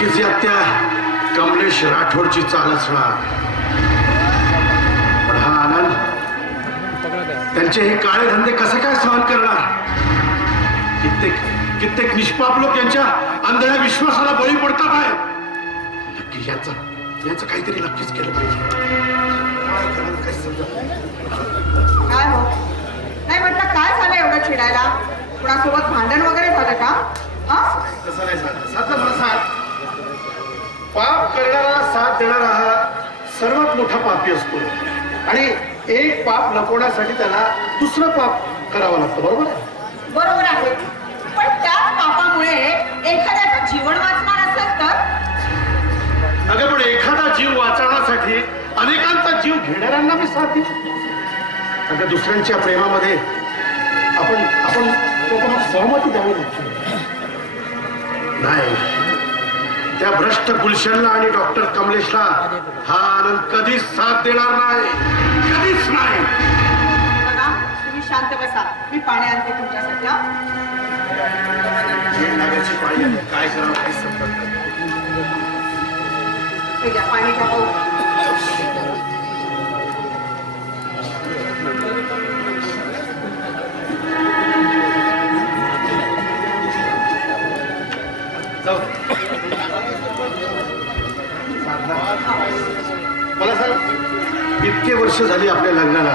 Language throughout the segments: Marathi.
नक्कीच या त्या कमलेश राठोडची चाल असणार. पण हा आनंद त्यांचे हे काळे धंदे कसे काय सहन करणार? कित्येक निष्पाप लोक यांच्या अंधळ्या विश्वासाला बळी पडतात आहे. नक्की याचं काहीतरी नक्कीच केलं पाहिजे. काय हो नाही म्हटलं, काय झालं एवढं चिडायला? कुणासोबत भांडण वगैरे झालं का? तसं नाही झालं. साधं मला सांग, पाप करणारा साथ देणारा हा सर्वात मोठा पापी असतो आणि एक पाप लपवण्यासाठी त्याला दुसरं पाप करावं लागतं. बरोबर आहे? बरोबर आहे, पण त्याच पापामुळे एखाद्याचं जीवन वाचणार असेल तर? अगं पण एखादा जीव वाचवण्यासाठी अनेकांचा जीव घेणाऱ्यांना मी साथ दिली. अगं दुसऱ्यांच्या प्रेमामध्ये आपण सहमती द्यावी लागते. नाही, त्या भ्रष्ट गुलशनला आणि डॉक्टर कमलेशला हा आनंद कधीच साथ देणार नाही, कधीच नाही. तुम्ही शांत बसा, मी पाणी आणते तुमच्यासाठी. पाळी आहे, काय करावं काही समजत नाही. पाणी घ्या. मला सांग, इतके वर्ष झाली आपल्या लग्नाला,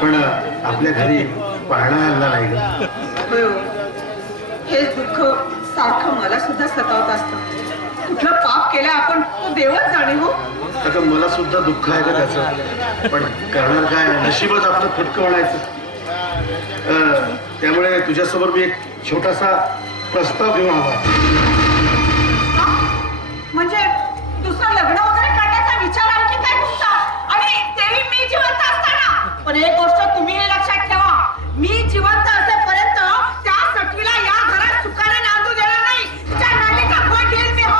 पण आपल्या घरी पाळणा हल्ला नाही ग. हे दुःख सारखं मला सुद्धा सतावत असतं. कुठलं पाप केलं आपण तो देवच जाणे. हो अगं मला सुद्धा दुःख आहे का त्याचं, पण करणार काय, नशीबच आपलं फटकं म्हणायचं. त्यामुळे तुझ्यासमोर मी एक छोटासा प्रस्ताव घेऊन आला. म्हणजे दुसरं लग्न वगैरे करण्याचा विचार आहे की काय तुमचा? आणि तेही मी जिवंत असताना. पण एक गोष्ट तुम्ही हे लक्षात ठेवा, मी जिवंत असेपर्यंत त्या सटवीला या घरात सुखाने नांदू देणार नाही. त्या नालीचा खोट घेईल मी. हो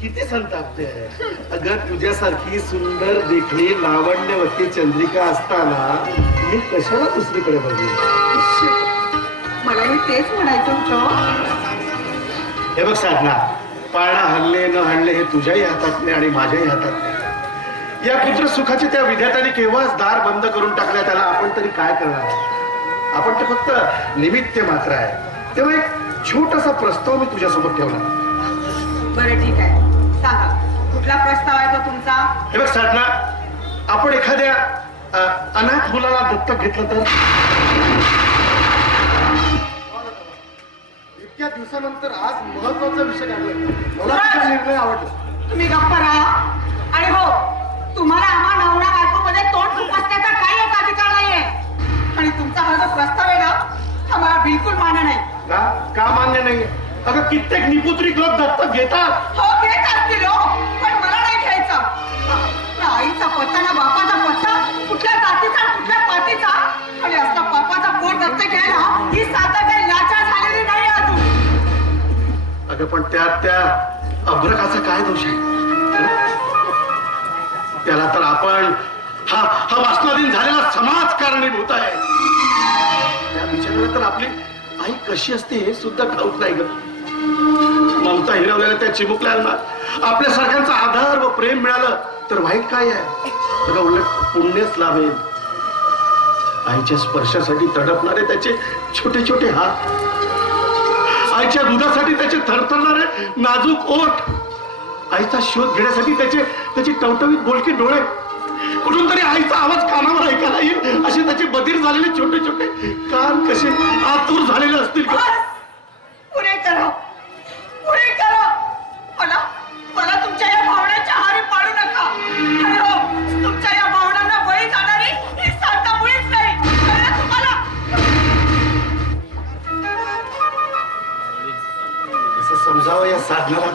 किती संतापते. अगं तुझ्यासारखी सुंदर देखणी लावण्यवती चंद्रिका असताना मी कशाला दुसरीकडे बघेन? मलाही तेच म्हणायचं होतं. हे बघ साधना, पाळणा हल्ले न हल्ले हे तुझ्याही हातात नाही आणि माझ्याही हातात नाही. या पुत्र सुखाचे त्या विद्यार्थ्यांनी केव्हाच दार बंद करून टाकल्या, त्याला आपण तरी काय करणार? आपण तर फक्त निमित्त मात्र आहे. तेव्हा एक छोटासा प्रस्ताव मी तुझ्यासोबत ठेवला. बरं ठीक आहे, सांगा कुठला प्रस्ताव आहे तो तुमचा? हे बघ साधना, आपण एखाद्या अनाथ मुलाला दत्तक घेतलं तर? इतक्या दिवसानंतर आज महत्वाचा विषय काढला. मला तुझा निर्णय आवडला. तुम्ही गप्प राहा. आणि हो, तुम्हाला आम्हा नवरा बायकोमध्ये तोंड खुपसण्याचा काही एक अधिकार नाहीये. आणि तुमचा हा जो प्रस्ताव आहे ना, हा मला बिलकुल मान्य नाही. का मान्य नाहीये? अगं कित्येक निपुत्रिक लोक दत्तक घेतात. हो घेत असतील हो, पण मला नाही घ्यायचं. ना आईचा पत्ता ना बापाचा पत्ता, कुठल्या जातीचा कुठल्या पातीचा. आणि असला बापाचा पोट दत्तक घ्यायला ही साधा काही लाचार झालेली नाही अजून. अगं पण त्या अभ्रकाचा काय दोष आहे? त्याला तर आपण हा वासनाधीन झालेला समाज कारणीभूत आहे. त्या बिचाराला तर आपली आई कशी असते हे सुद्धा ठाऊक नाही ग. ममता हिरवलेल्या त्या चिमुकल्यांना आपल्या सारख्यांचा आधार व प्रेम मिळालं तर वाईट काय आहे? अगं उलट पुण्यच लाभेल. आईच्या स्पर्शासाठी तडपणारे त्याचे छोटे छोटे हात, आईच्या दुधासाठी त्याचे थरथरणारे नाजूक ओठ, आईचा शोध घेण्यासाठी त्याचे टवटवीत बोलके डोळे, कुठून तरी आईचा आवाज कानावर ऐकायला येईल असे त्याचे बधीर झालेले छोटे छोटे कान कसे आतुर झालेले असतील का? पुरे करा, पुरे करा. मला तुमच्या या भावनांच्या आहारी पाडू नका. आणि हो, तुमच्या या भावनांना बळी जाणारी ही साधा मुळीच नाही. कळलं तुम्हाला? कसं समजावं या साधनाला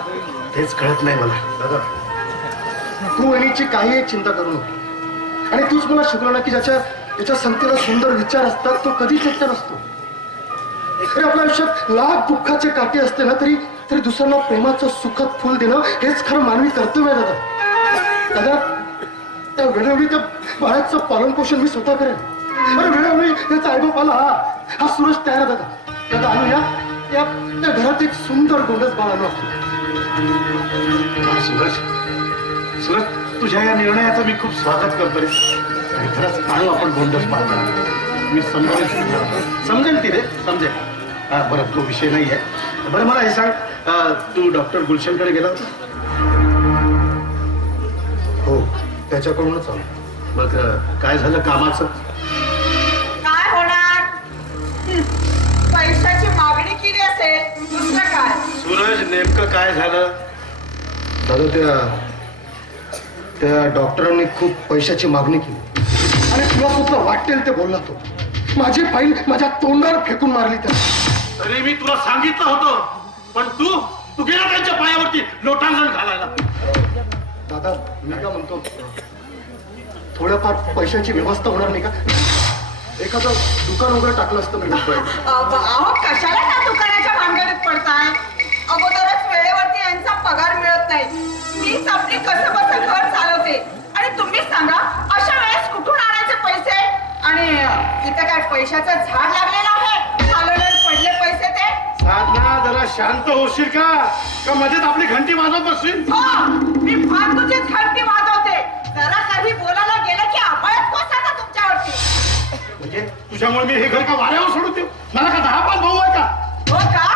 हेच कळत नाही मला. दादा, तू वहिनीची काही एक चिंता करू नको. आणि तूच मला शिकवलं ना की ज्याच्या संगतीला सुंदर विचार असतात तो कधीच एकटा नसतो. खरे आपल्या आयुष्यात लाख दुःखाचे काटे असते ना तरी दुसऱ्यांना प्रेमाचं सुखद फुल देणं हेच खरं मानवी कर्तव्य आहे. दादा, त्या वेळोवेळी त्या बाळाचं पालन पोषण मी स्वतः करेन. अरे वेळोवेळी त्याचा आईबाप आला हा सुरज तयार आहे. दादा आणूया त्या घरात एक सुंदर गोंडस बाळानो असतो. सूरज, सूरज, तुझ्या या निर्णयाचं मी खूप स्वागत करतो रे. आणि खरंच आणू आपण गोंडस पाहता. मी समजेल ती रे, समजेल. बरं, तो विषय नाही आहे. बरं, मला हे सांग, तू डॉक्टर गुलशनकडे गेला होता? हो, त्याच्याकडूनच आलो. मग काय झालं कामाचं? काय होणार? पैशाची मागणी केली असेल, दुसरं काय? सूरज, नेमकं काय झालं? दादा, त्या डॉक्टरांनी खूप पैशाची मागणी केली आणि तुला सुद्धा वाटेल ते बोलला तो. माझी फाईल माझ्या तोंडावर फेकून मारली त्या. अरे, मी तुला सांगितलं होतं, पण तू गेला त्यांच्या पायावरती लोटांगण घालायला. दादा, मी का म्हणतो, थोड्याफार पैशाची व्यवस्था होणार नाही का? एखादं दुकान वगैरे टाकलं असतं ना. अहो, कशाला त्या दुकानाच्या भानगडीत पडताय? अगोदरच वेळेवरती यांचा पगार मिळत नाही. मीच आपली कसं बसं घर चालवते आणि तुम्हीच सांगा, अशा वेळेस कुठून आणायचे पैसे? आणि इथं काय पैशाचं झाड लागलेलं आहे? खालून पडले पैसे ते. साधना, जरा शांत होशील का? का मध्येच आपली घंटी वाजवत बसशील? हो, मी फालतूचीच घंटी वाजवते. जरा काही बोलायला गेलं की आपळच कोसळतं तुमच्यावरती. म्हणजे तुझ्यामुळे मी हे घर का वाऱ्यावर सोडून देऊ? मला का 10-5 भाऊ आहे का? हो का?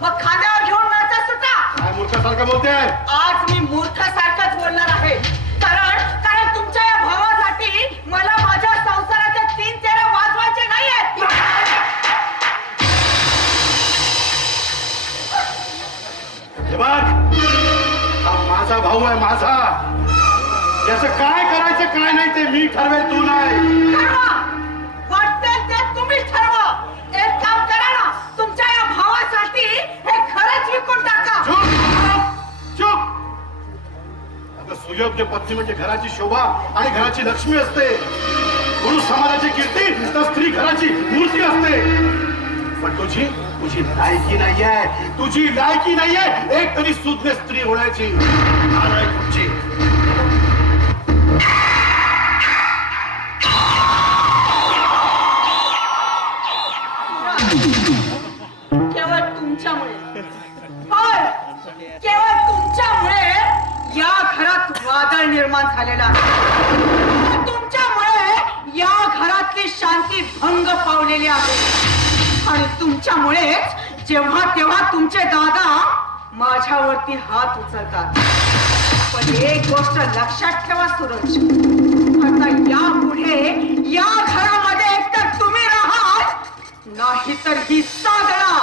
मग खांद्यावर घेऊन नाचा सुटा. काय मूर्खासारखं बोलते? आज मी मूर्खासारखंच बोलणार आहे. कारण तुमच्या या भावासाठी मला माझ्या संसाराचे 3 तेरा वाजवायचे नाहीयेत. हे बघ, हा माझा भाऊ आहे, माझा. याचं काय करायचं काय नाही ते मी ठरवेल, तू नाही. ठरवा. वाटतं ते तुम्हीच ठरवा. एक काम करा ना, तुमच्या या भावासाठी हे खरंच विकून टाका. चुप, चुप. आता सुयोग्य पत्नी म्हणजे घराची शोभा आणि घराची लक्ष्मी असते. पुरुष समाजाची कीर्ती तर स्त्री घराची मूर्ती असते. पण तुझी लायकी नाहीये, तुझी लायकी नाहीये एक तरी सुज्ञ स्त्री होण्याची. नालायक तुमची. केवळ तुमच्यामुळे, होय, केवळ तुमच्यामुळे या घरात वादळ निर्माण झालेला आहे. तुमच्यामुळे या घरातली शांती भंग पावलेली आहे. आणि तुमच्यामुळेच जेव्हा तेव्हा तुमचे दादा माझ्यावरती हात उचलतात. पण एक गोष्ट लक्षात ठेवा सूरज, आता यापुढे या घरामध्ये एकतर तुम्ही राहाल, नाहीतर ही साधना.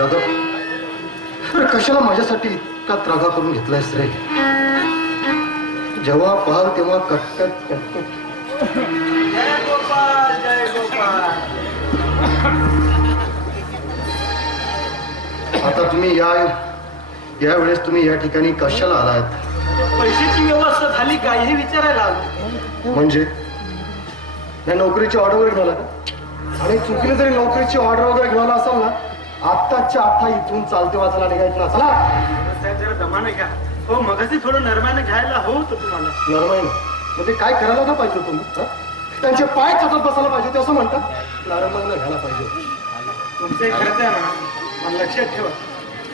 दादा, अरे कशाला माझ्यासाठी इतका त्रागा करून घेतलायस रे? जेव्हा पाहाल तेव्हा कटकट कटकट. जय गोपाल, जय गोपाल. आता तुम्ही या वेळेस तुम्ही या ठिकाणी कशाला आलात? पैशाची व्यवस्था झाली का हे विचारायला आलो. म्हणजे या नोकरीची ऑर्डर वगैरे घेऊन आला का? आणि चुकीने जरी नोकरीची ऑर्डर वगैरे घेऊन असाल ना, आत्ताच्या आता इथून चालते वाचायला निघायचं ना. चला. साहेब, जरा दमा नाही का? हो, मगाशी थोडं नरमाने घ्यायला हवं होतं तुम्हाला. नरमाई म्हणजे काय करायला का पाहिजे तुम्ही? हं? त्यांचे पाय चाचत बसायला पाहिजे ते असं म्हणतात. नरमाईला घ्यायला पाहिजे. तुमचे खरंच आहे म्हणा, पण लक्षात ठेवा,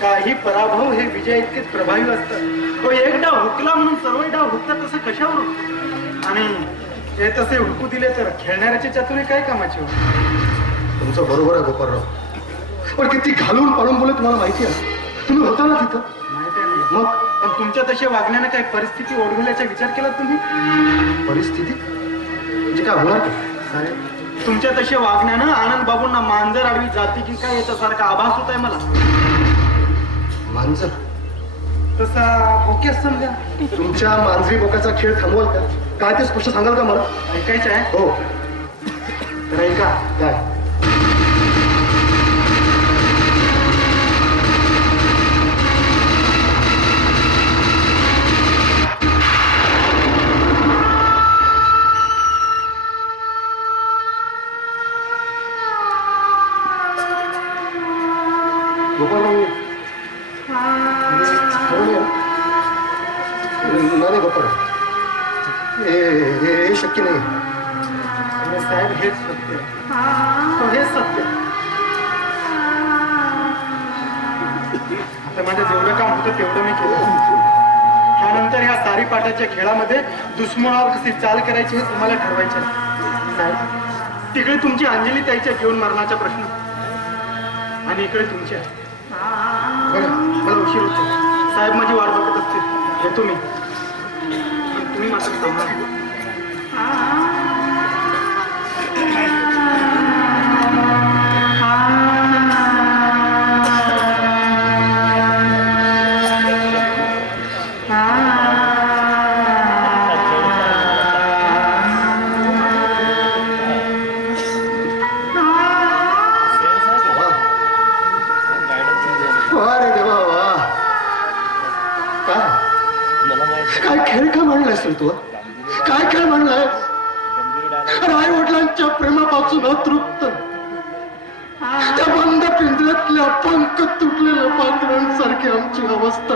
काही पराभव हे विजय इतकेच प्रभावी असतात. तो एक डाव हुकला म्हणून सर्व डाव हुकतात तसं कशावर? आणि हे तसे हुकू दिले तर खेळणाऱ्याची चातुरी काय कामाची हो? तुमचं बरोबर आहे गोपाळराव, पण किती घालून पळून बोलत तुम्हाला माहिती आहे. तुम्ही होता ना तिथं. माहिती आहे नाही. मग पण तुमच्या तशा वागण्याने काही परिस्थिती ओढवल्याचा विचार केला तुम्ही? परिस्थिती म्हणजे काय होणार का? साहेब, तुमच्या तशा वागण्यानं आनंद बाबूंना मांजर आडवी जाती की काय याच्यासारखा आभास होत आहे मला. मांजर तसा ओकेच समजा. तुमच्या मांजरी बोकाचा खेळ थांबवाल का? काय ते स्पष्ट सांगाल का मला? ऐकायचं आहे? हो, तर ऐका. काय? नाही गोपाळ, हे शक्य नाही. अरे साहेब, हेच सत्य, हेच सत्य. आता माझं जेवढं काम होतं तेवढं मी केलं. त्यानंतर ह्या सारीपाटाच्या खेळामध्ये दुश्मनावर कशी चाल करायची हे तुम्हाला ठरवायचे आहे. साहेब, तिकडे तुमची अंजली ताईच्या जीवन मरणाचा प्रश्न आणि इकडे तुमचे आहे. बरं, मला उशीर होतो. साहेब माझी वाट बघत असतील, येतो मी. तुम्ही मात्र थांबा. अरे देवा, वा, काय खेळ का मांडलायस रे तू? काय खेळ मांडलाय? आई वडिलांच्या प्रेमापासून अतृप्त त्या बंद पिंजऱ्यातल्या पंख तुटलेल्या पाखरांसारखी आमची अवस्था.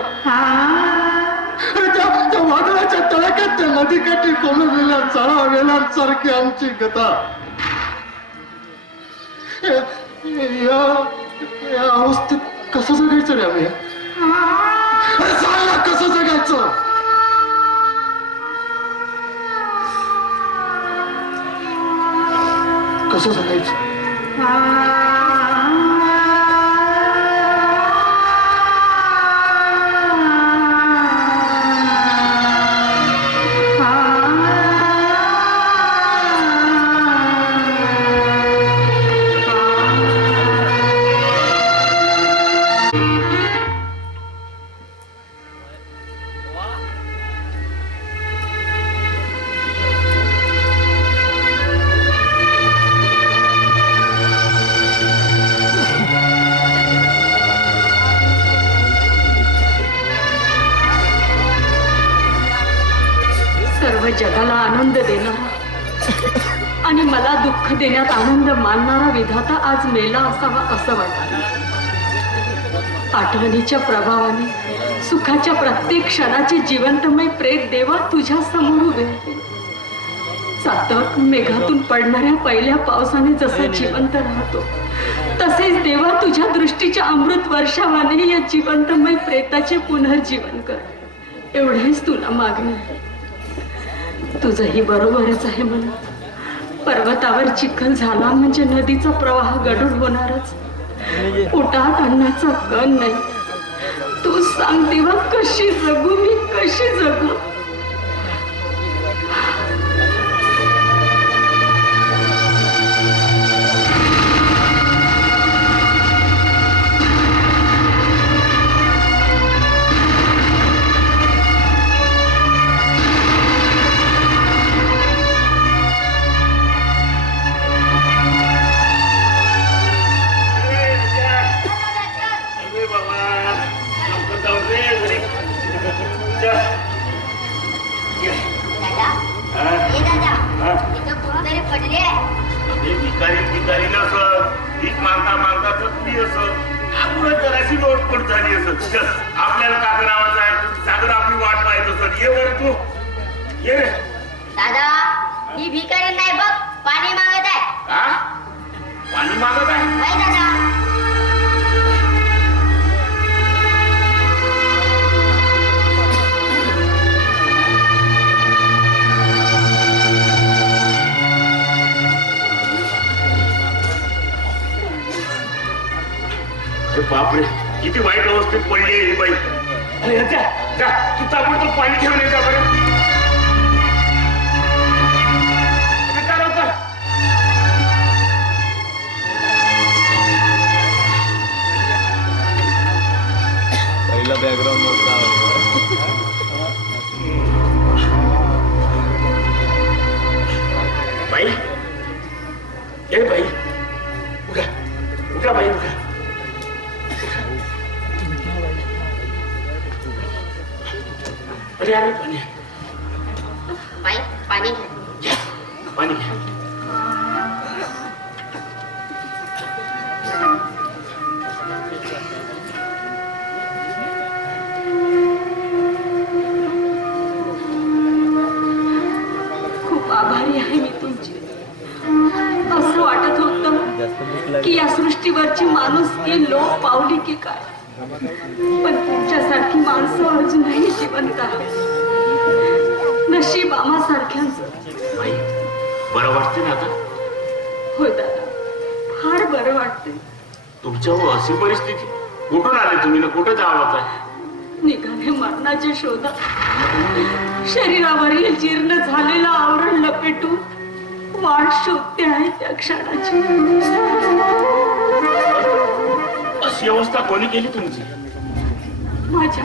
त्या वादळाच्या तळ्यात त्या नदीकाठी कोलवलेल्या चळा वेलांसारखी आमची गता. या अवस्थेत कसं जगायचं रे आम्ही? अरे सांग ना, कसं जगायचं? कसं जगायचं? जगाला आनंद देणारा आणि मला दुःख देण्यात आनंद मानणारा विधाता आज मेला असावा असं वाटतं. आठवणीच्या प्रभावाने सुखाच्या प्रत्येक क्षणाचे जिवंतमय प्रेत देवा तुझ्या समोर उभे आहे. चातक मेघातून पडणाऱ्या पहिल्या पावसाने जसं जिवंत राहतो तसेच देवा तुझ्या दृष्टीच्या अमृत वर्षावाने या जिवंतमय प्रेताचे पुनर्जीवन कर. एवढेच तुला मागणे आहे. तुझंही बरोबरच आहे म्हणा. पर्वतावर चिखल झाला म्हणजे नदीचा प्रवाह गढूळ होणारच. पोटात अन्नाचा कण नाही. तू सांग देवा, कशी जगू मी, कशी जगू? आपल्याला काका नावाचा आहे सागर, आपली वाट पाहतो सर. ये वर तू, ये रे. दादा, ही भिकारी नाही बघ, पाणी मागत आहे. हा? पाणी मागत आहे? नाही दादा. बापरे, किती वाईट अवस्थेत पडली आहे ही बाई. अरे जा, तू ताबडतोब पाणी ठेवून येता बरं. पहिला बॅकग्राऊंड मोठा बाई, ए बाई, उठा उठा बाई, उठा. अरे अरे, पाणी बाई, पाणी घ्या. घ्या, पाणी घ्या. की या सृष्टीवरची माणुसकी लोप पावली की काय, पण तुमच्यासारखी माणसं अजूनही जिवंत आहेत. नशीब आम्हासारख्यांचं. बाई बरं वाटते ना आता? होय दादा, फार बरं वाटते. तुमच्यावर अशी परिस्थिती कुठून आले तुम्ही ना कुठं जावं आहे? निघाले मरणाच्या शोधात. शरीरावरील जीर्ण झालेलं आवरण लपेटून वाट शोधते आहे त्या क्षणाची. अशी अवस्था कोणी केली तुमची? माझ्या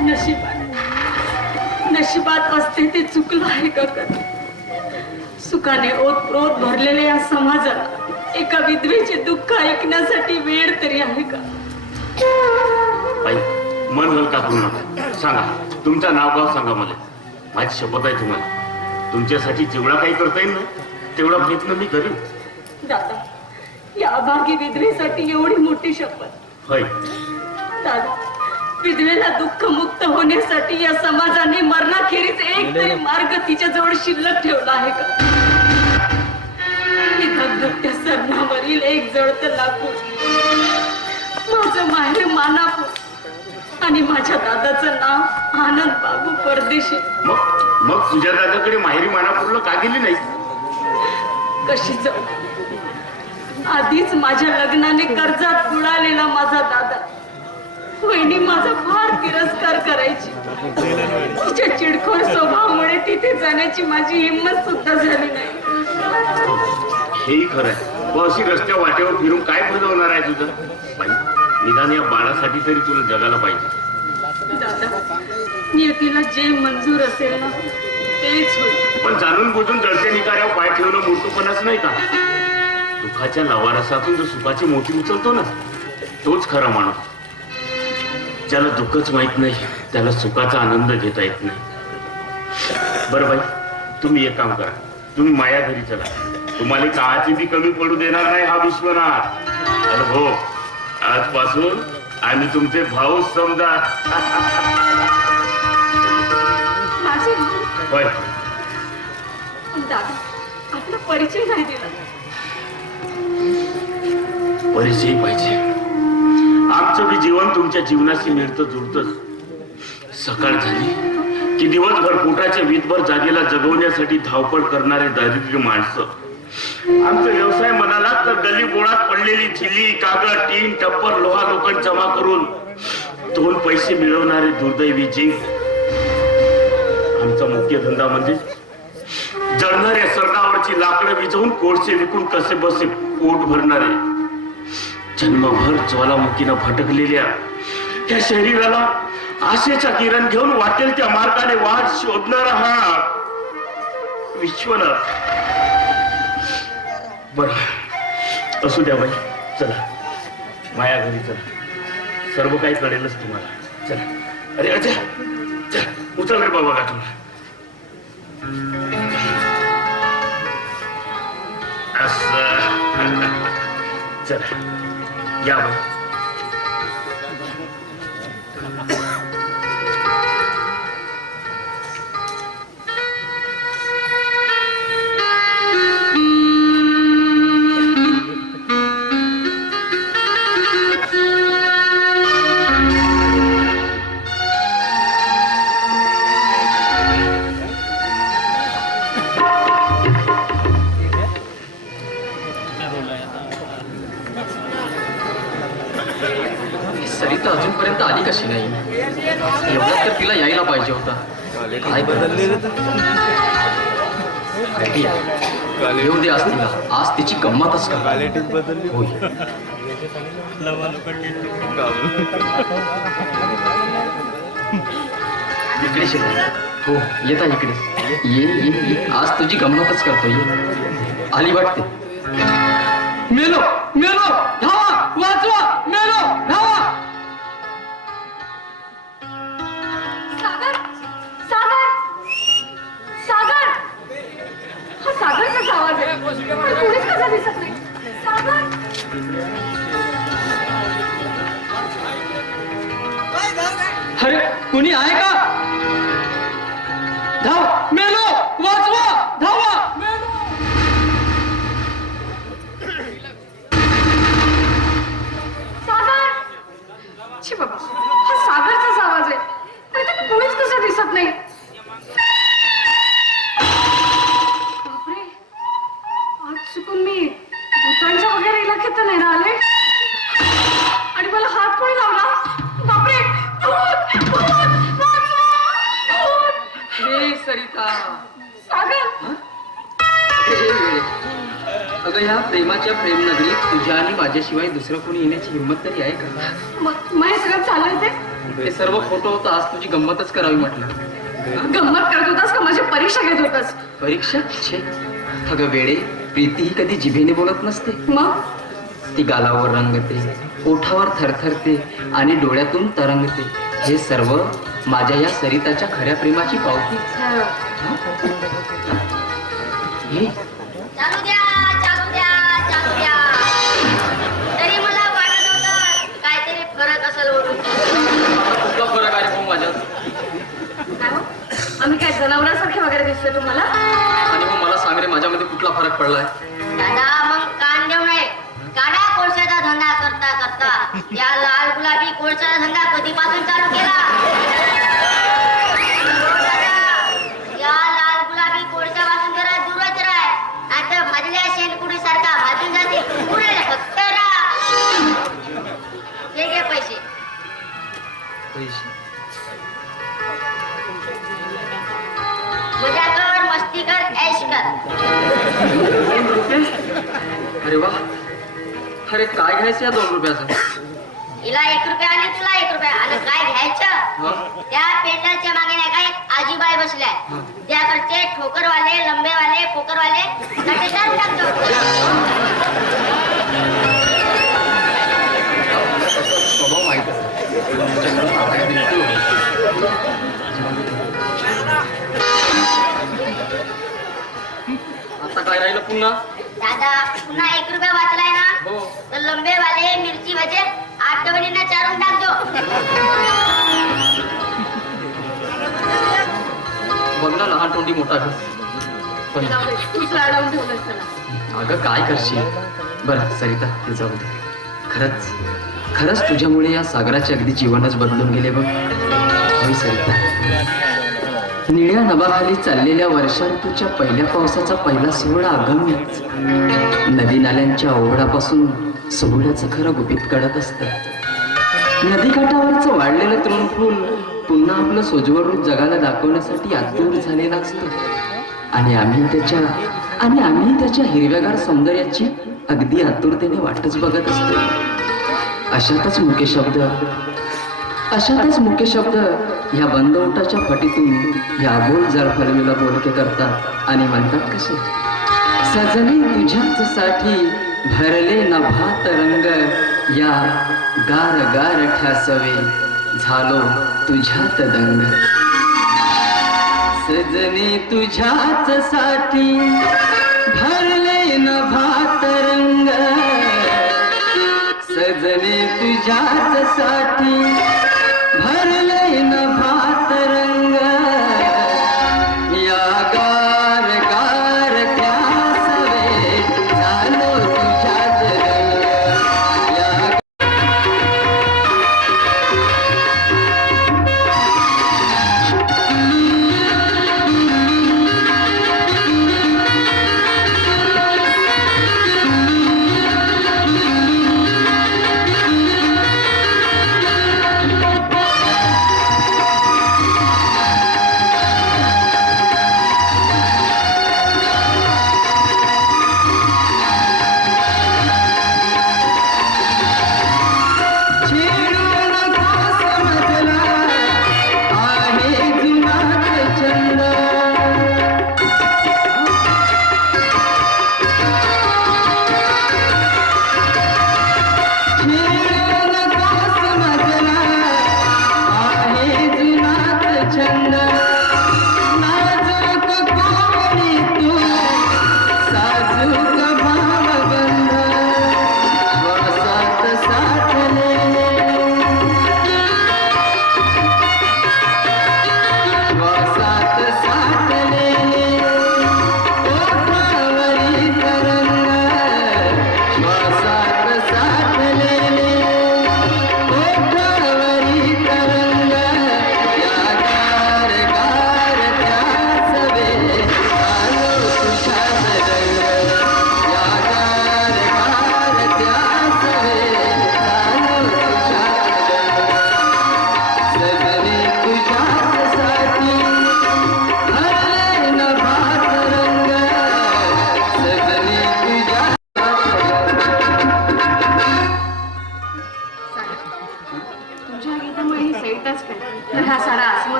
नशिबात असते ते चुकलं आहे का कधी? सुखाने ओतप्रोत भरलेल्या या समाजाला एका विधवेचे दुःख ऐकण्यासाठी वेळ तरी आहे का? बाई मन हलका करू नका. सांगा तुमचं नाव गाव सांगा मला. माझी शपथ आहे तुम्हाला, तुमच्यासाठी जेवढा काही करता येईल ना तेवढा प्रयत्न मी करीन. दादा, या अभागी विधवेसाठी एवढी मोठी शपथ? होय दादा, विधवेला दुःख मुक्त होण्यासाठी या समाजाने मरणाखेरीज एक तरी मार्ग तिच्या जवळ शिल्लक ठेवला आहे का? धगधगत्या सरणावरील एक जळतं लाकूड, माझं माहेर मानापूर आणि माझ्या दादाचं नाव आनंद बाबू परदेशी. मग तुझ्या दादाकडे माहेरी मानापूरला का गेली नाही? कशी जाऊ? आधीच माझ्या लग्नाने कर्जात बुडालेला माझा दादा. वहिनी माझा फार तिरस्कार करायची. तिच्या चिडखोर स्वभावामुळे तिथे जाण्याची माझी हिंमत सुद्धा झाली नाही. हेही खरं आहे. व अशी रस्त्या वाटेवर फिरून काय फायदा होणार आहे तुझं? बाई निदान या बाळासाठी तरी तुला जगायला पाहिजे. दादा, नियतीला जे मंजूर असेल ना तेच होईल. पण जाणून बुजून जळते निकाऱ्यावर पाय ठेवणं मोठूपणाच नाही का? दुःखाच्या लवारसातून जो सुखाची मोठी उचलतो ना तोच खरा माणूस. ज्याला दुःखच माहित नाही त्याला सुखाचा आनंद घेता येत नाही. बरं बाई, तुम्ही एक काम करा, तुम्ही माया घरी चला. तुम्हाला काळाची बी कमी पडू देणार नाही हा विश्वनाथ. अरे हो, आजपासून आम्ही तुमचे भाऊ समजा. माझे होय दादा, आपला परिचय नाही दिला. परिचय पाहिजे. आमचं बी जीवन तुमच्या जीवनाशी मिळतं जुळतं. सकाळ झाली की दिवसभर पोटाच्या वीतभर जागेला जगवण्यासाठी धावपळ करणारे दारिद्र्य माणसं. आमचा व्यवसाय म्हणाला तर गल्ली बोळात पडलेली चिल्ली कागद टीन टप्पर लोहा लोखंड जमा करून 2 पैसे मिळवणारे दुर्दैवी जीव. आमचा मुख्य धंदा म्हणजे जळणाऱ्या सरकावरची लाकडं विझवून कोळसे विकून कसे बसे पोट भरणारे, जन्मभर ज्वालामुखीनं भटकलेल्या त्या शरीराला आशेचा किरण घेऊन वाटेल त्या मार्गाने वाट शोधणारा हा विश्वनाथ. बर असू द्या बाई, चला माया घरी चला. सर्व काही कळेलच तुम्हाला. चला. अरे अजय चल उचल रे बाबा गाठून. असं चला या बाई. सरिता अजूनपर्यंत आली कशी नाही? एवढं तर तिला यायला पाहिजे होता. काय बदलले येऊ दे आज तिला. आज तिची गंमतच का? होय. इकडे शिकवा. हो येता इकडे. ये आज तुझी गंमतच करतो. ये आली वाटते. मेलो मेलो धावा वाचवा. मेलो धावा. सागर सागर सागर, हा सागरचाच आवाज आहे. पण कोणीच कसा दिसत नाही. सागर, अरे कुणी आहे का? धाव. मेलो वाचवा. धावा. नाही. बापरे, आज चुकून मी भूतांच्या वगैरे इलाक्यात तर नाही ना आले. आणि मला हात कोणी लावला? बापरे, भूत, भूत, वाचवा, भूत. हे सरिता, सागर, हे वेळे. अगं ह्या प्रेमाच्या प्रेम नगरीत तुझ्या आणि माझ्याशिवाय दुसरं कोणी येण्याची हिंमत तरी आहे का? मग हे सगळं चाललंय ते हे सर्व खोटं होतं. आज तुझी गंमतच करावी म्हटलं. गंमत करत होतास का माझी परीक्षा घेत होतास? परीक्षा? छे, अगं वेडे, प्रीती ही कधी जिभेने बोलत नसते. मग ती गालावर रंगते, ओठावर थरथरते आणि डोळ्यातून तरंगते. हे सर्व माझ्या या सरिताच्या खऱ्या प्रेमाची पावती. हे चालू द्या चालू द्या चालू द्या. तरी मला वाटत होतं काहीतरी फरक असेल वरून. कुठला फरक आहे भाऊ माझ्यात? काय हो? आम्ही काय जनावरांसारखे वगैरे दिसतोय तुम्हाला? आणि मग मला सांग रे, माझ्यामध्ये कुठला फरक पडलाय? दादा मग कान देऊ नये. काढा कोळशाचा धंदा करता करता या लाल गुलाबी कोळशाचा धंदा कधीपासून चालू केला? हो दादा, या लाल गुलाबी कोळशापासून जरा दूरच राह. आता भाजल्या शेणकुडी सारखा भाजून जाते. पुढे फक्त हे घे पैसे. पैसे? मजा कर, मस्ती कर, ऐश कर. अरे वा, अरे काय घ्यायचं या 2 रुपयाचं? हिला 1 रुपया आणि तुला 1 रुपया. आणि काय घ्यायचं? मग? त्या पेटरच्या मागे नाही काय आजीबाई बसल्या. त्याकडचे ठोकरवाले, लंबेवाले, पोकरवाले नटे काढून टाकतो. स्वभाव माहित आता काय राहिलं पुन्हा? दादा पुन्हा 1 रुपया वाचलाय ना, हो. तर लंबेवाले मिरची भजे आठवणींना चारून टाकतो. बघ ना, लहान तोंडी मोठा घर. पण तूच लाडावून ठेवलंस त्याला. अगं काय करशील? बरं सरिता, ते जाऊ दे. खरंच खरंच तुझ्यामुळे या सागराचे अगदी जीवनच बदलून गेले बघ. होय सरिता, निळ्या नभाखाली चाललेल्या वर्षा ऋतूच्या पहिल्या पावसाचा पहिला सोहळा अगम्यच. नदी नाल्यांच्या ओढापासून सोहळ्याचं खरं गुपित कळत असतं. नदीकाठावरचं वाढलेलं तृणफूल पुन्हा आपलं सोज्वळ रूप जगाला दाखवण्यासाठी आतुर झालेला असतो. आणि आम्ही त्याच्या हिरव्यागार सौंदर्याची अगदी आतुरतेने वाटच बघत असतो. अशातच मुके शब्द ह्या बंद ओटाच्या फटीतून ह्या बोल जळफळलेला बोलके करतात आणि म्हणतात कसे? सजनी तुझ्याच साठी भरले नभात रंग, या गार गार ठ्यासवे झालो तुझ्यात दंग. सजनी तुझ्याच साठी भरले नभात रंग, सजनी तुझ्याच साठी भरले नभात रंग, या गार गार ठ्यासवे झालो तुझ्यात रंग. या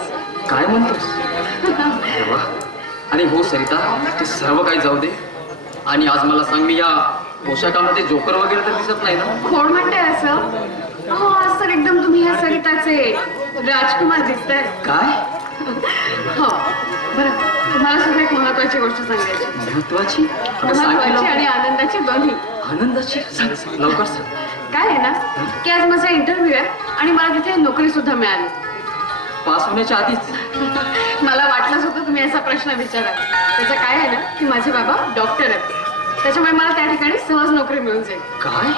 आज काय म्हणतोस देवा. आणि हो सरिता, ते सर्व काही जाऊ दे, आणि आज मला सांग, मी या पोशाखामध्ये जोकर वगैरे तर दिसत नाही ना? कोण म्हणताय असं? हो, आज तर एकदम तुम्ही ह्या सरिताचे राजकुमार दिसताय. काय हो, बरं, तुम्हाला सुद्धा एक महत्वाची गोष्ट सांगायची. महत्वाची? अगं सांग की महत्वाची लवकर. आणि आनंदाची दोन्ही. आनंदाची? सांग, सांग, लवकर सांग. काय आहे ना की आज माझा इंटरव्ह्यू आहे आणि मला तिथे नोकरी सुद्धा मिळाली. पास होण्याच्या आधीच? मला वाटलंच होतं तुम्ही असा प्रश्न विचारा. त्याचं काय आहे ना की माझे बाबा डॉक्टर आहेत, त्याच्यामुळे मला त्या ठिकाणी सहज नोकरी मिळून जाईल. काय?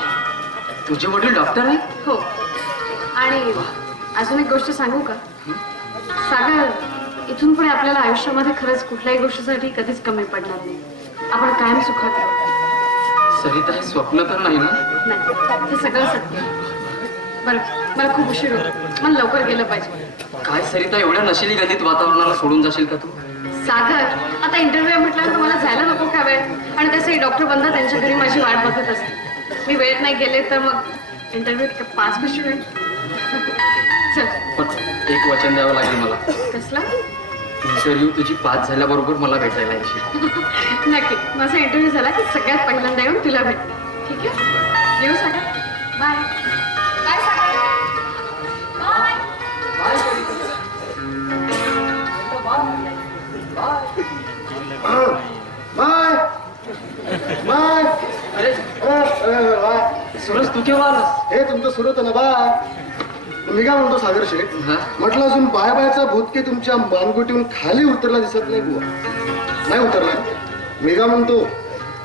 तुझे वडील डॉक्टर आहे? हो. आणि अजून एक गोष्ट सांगू का सागर, इथून पुढे आपल्याला आयुष्यामध्ये खरंच कुठल्याही गोष्टीसाठी कधीच कमी पडणार नाही. आपण कायम सुखात राहू. सरिता, हे स्वप्न तर नाही ना? नाही, हे सगळं सत्य. बरं, मला खूप उशीर होतो, मला लवकर गेलं पाहिजे. काय सरिता, एवढ्या नशिली गल्लीत वातावरणाला सोडून जाशील का तू? सागर, आता इंटरव्ह्यू म्हटल्यावर मला जायला नको का वेळ? आणि तसंही डॉक्टर बंदा त्यांच्या घरी माझी वाट बघत असते. मी वेळेत नाही गेले तर मग इंटरव्ह्यू पास कशी होईल? चल. पण एक वचन द्यावं लागेल मला. कसला? इंटरव्ह्यू तुझी पास झाल्याबरोबर मला भेटायला येशील. नक्की. माझा इंटरव्ह्यू झाला की सगळ्यात पहिल्यांदा येऊन तुला भेट. ठीक आहे? येऊ Sagar. Bye. Bye Sagar. Bye. Bye bye. अरे सूरज, तू केव्हा आलास? हे तुमचं सुरू होतं ना बाय. मी काय म्हणतो सागर शेठ, हा? म्हटलं अजून बाय बायचा भूतके तुमच्या मानगुटीहून खाली उतरला दिसत नाही बुवा. नाही उतरला. मी काय म्हणतो,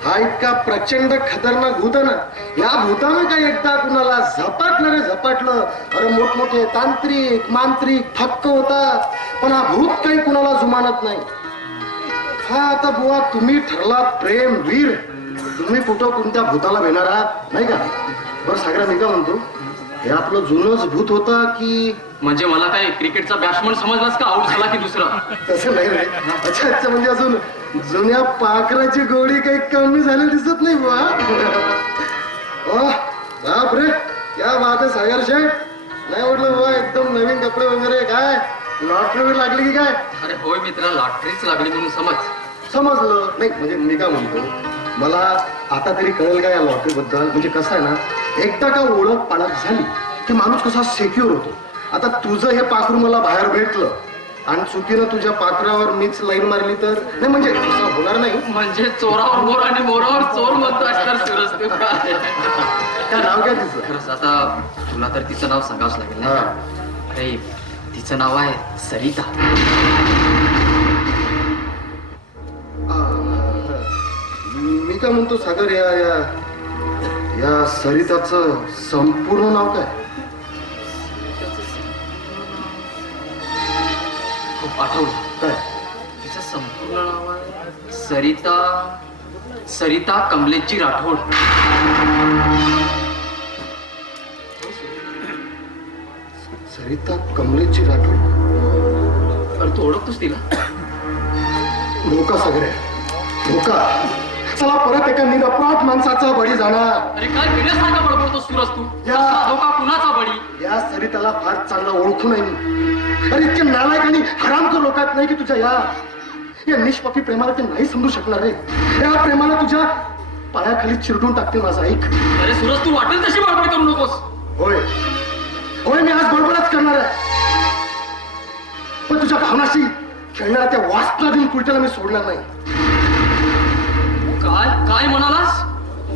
हा इतका प्रचंड खतरनाक भूत आहे ना, या भूतानं काही एकदा कुणाला झपाटलं रे झपाटलं. अरे मोठमोठे तांत्रिक मांत्रिक थक्क होतात, पण हा भूत काही कुणाला जुमानत नाही. हा आता बुवा तुम्ही ठरलात प्रेम वीर, तुम्ही कुठं कोणत्या भूताला भेटणार आहात नाही का? बरं सागरा, मी काय म्हणतो, हे आपलं जुनंच भूत होता की? म्हणजे मला काय क्रिकेटचा बॅट्समन समजलास का? आउट झाला की दुसरा? तसं नाही रे. अच्छा अच्छा, म्हणजे अजून जुन्या पाखराची गोडी काही कमी झाली दिसत नाही बुवा. बाप रे, क्या बात आहे सागर शेठ. नाही म्हटलं बुवा, एकदम नवीन कपडे वगैरे. काय लॉटरी लागली की काय? अरे होय मित्रा, लॉटरीच लागली म्हणून समज. समजलं नाही. म्हणजे मी काय म्हणतो, मला आता तरी कळेल का या लॉटरी बद्दल? म्हणजे कसं आहे ना, एकदा का ओळख पाळख झाली की माणूस कसा सेक्युअर होतो. आता तुझं हे पाखरू मला बाहेर भेटलं आणि चुकीनं तुझ्या पाखरावर मीच लाईन मारली तर नाही, म्हणजे तसं होणार नाही. म्हणजे चोरावर मोर आणि मोरावर चोर म्हणतो असणार सूरज तू. काय नाव काय तिचं? खरंच आता तुला तर तिचं नाव सांगावंच लागेल ना. अरे तिचं नाव आहे सरिता. मी काय म्हणतो सागर, या या या सरिताचं संपूर्ण नाव काय? खूप आठवलं. काय? तिचं संपूर्ण नाव आहे सरिता कमलेशजी राठोड. सरिता कमलेशजी राठोड. अरे तू ओळखतोस तिला? धोका सागर आहे, धोका. चला परत एका निरपराध माणसाचा बळी जाणार. अरे काय वेड्यासारखा बडबडतो सूरज तू? कसला धोका, कुणाचा बळी? या सरिताला फार चांगला ओळखू नाही. अरे इतके नालायक आणि हरामखोर लोक आहेत नाही की तुझ्या या निष्पापी प्रेमाला ते नाही समजू शकणार रे. या प्रेमाला तुझ्या पायाखाली चिरडून टाकतील माझा. ऐक. अरे सूरज, तू वाटेल तशी बडबड करू नकोस. होय होय, मी आज बडबडच करणार आहे, पण तुझ्या भावनाशी खेळणाऱ्या त्या वासनाधीन कुलट्याला मी सोडणार नाही. काय काय म्हणालास?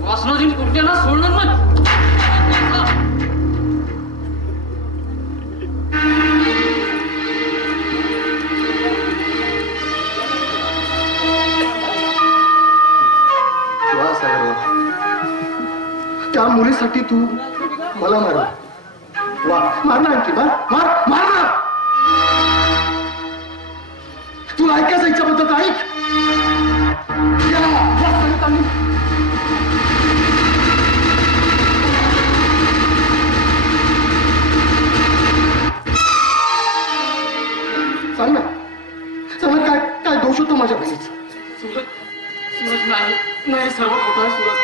वासनाधीन कुर्त्याला सोडणार नाही? वा सागर वा. त्या मुलीसाठी तू मला मार. वा, मारणार आणखी, मार मार मार ना. तुला ऐकायचं इच्छा पद्धत ऐक. सांग ना, सांग ना, काय काय दोष होतो माझ्या बहिणीचा? सूरज, सूरज नाही नाही, सर्व खोटं आहे सूरज.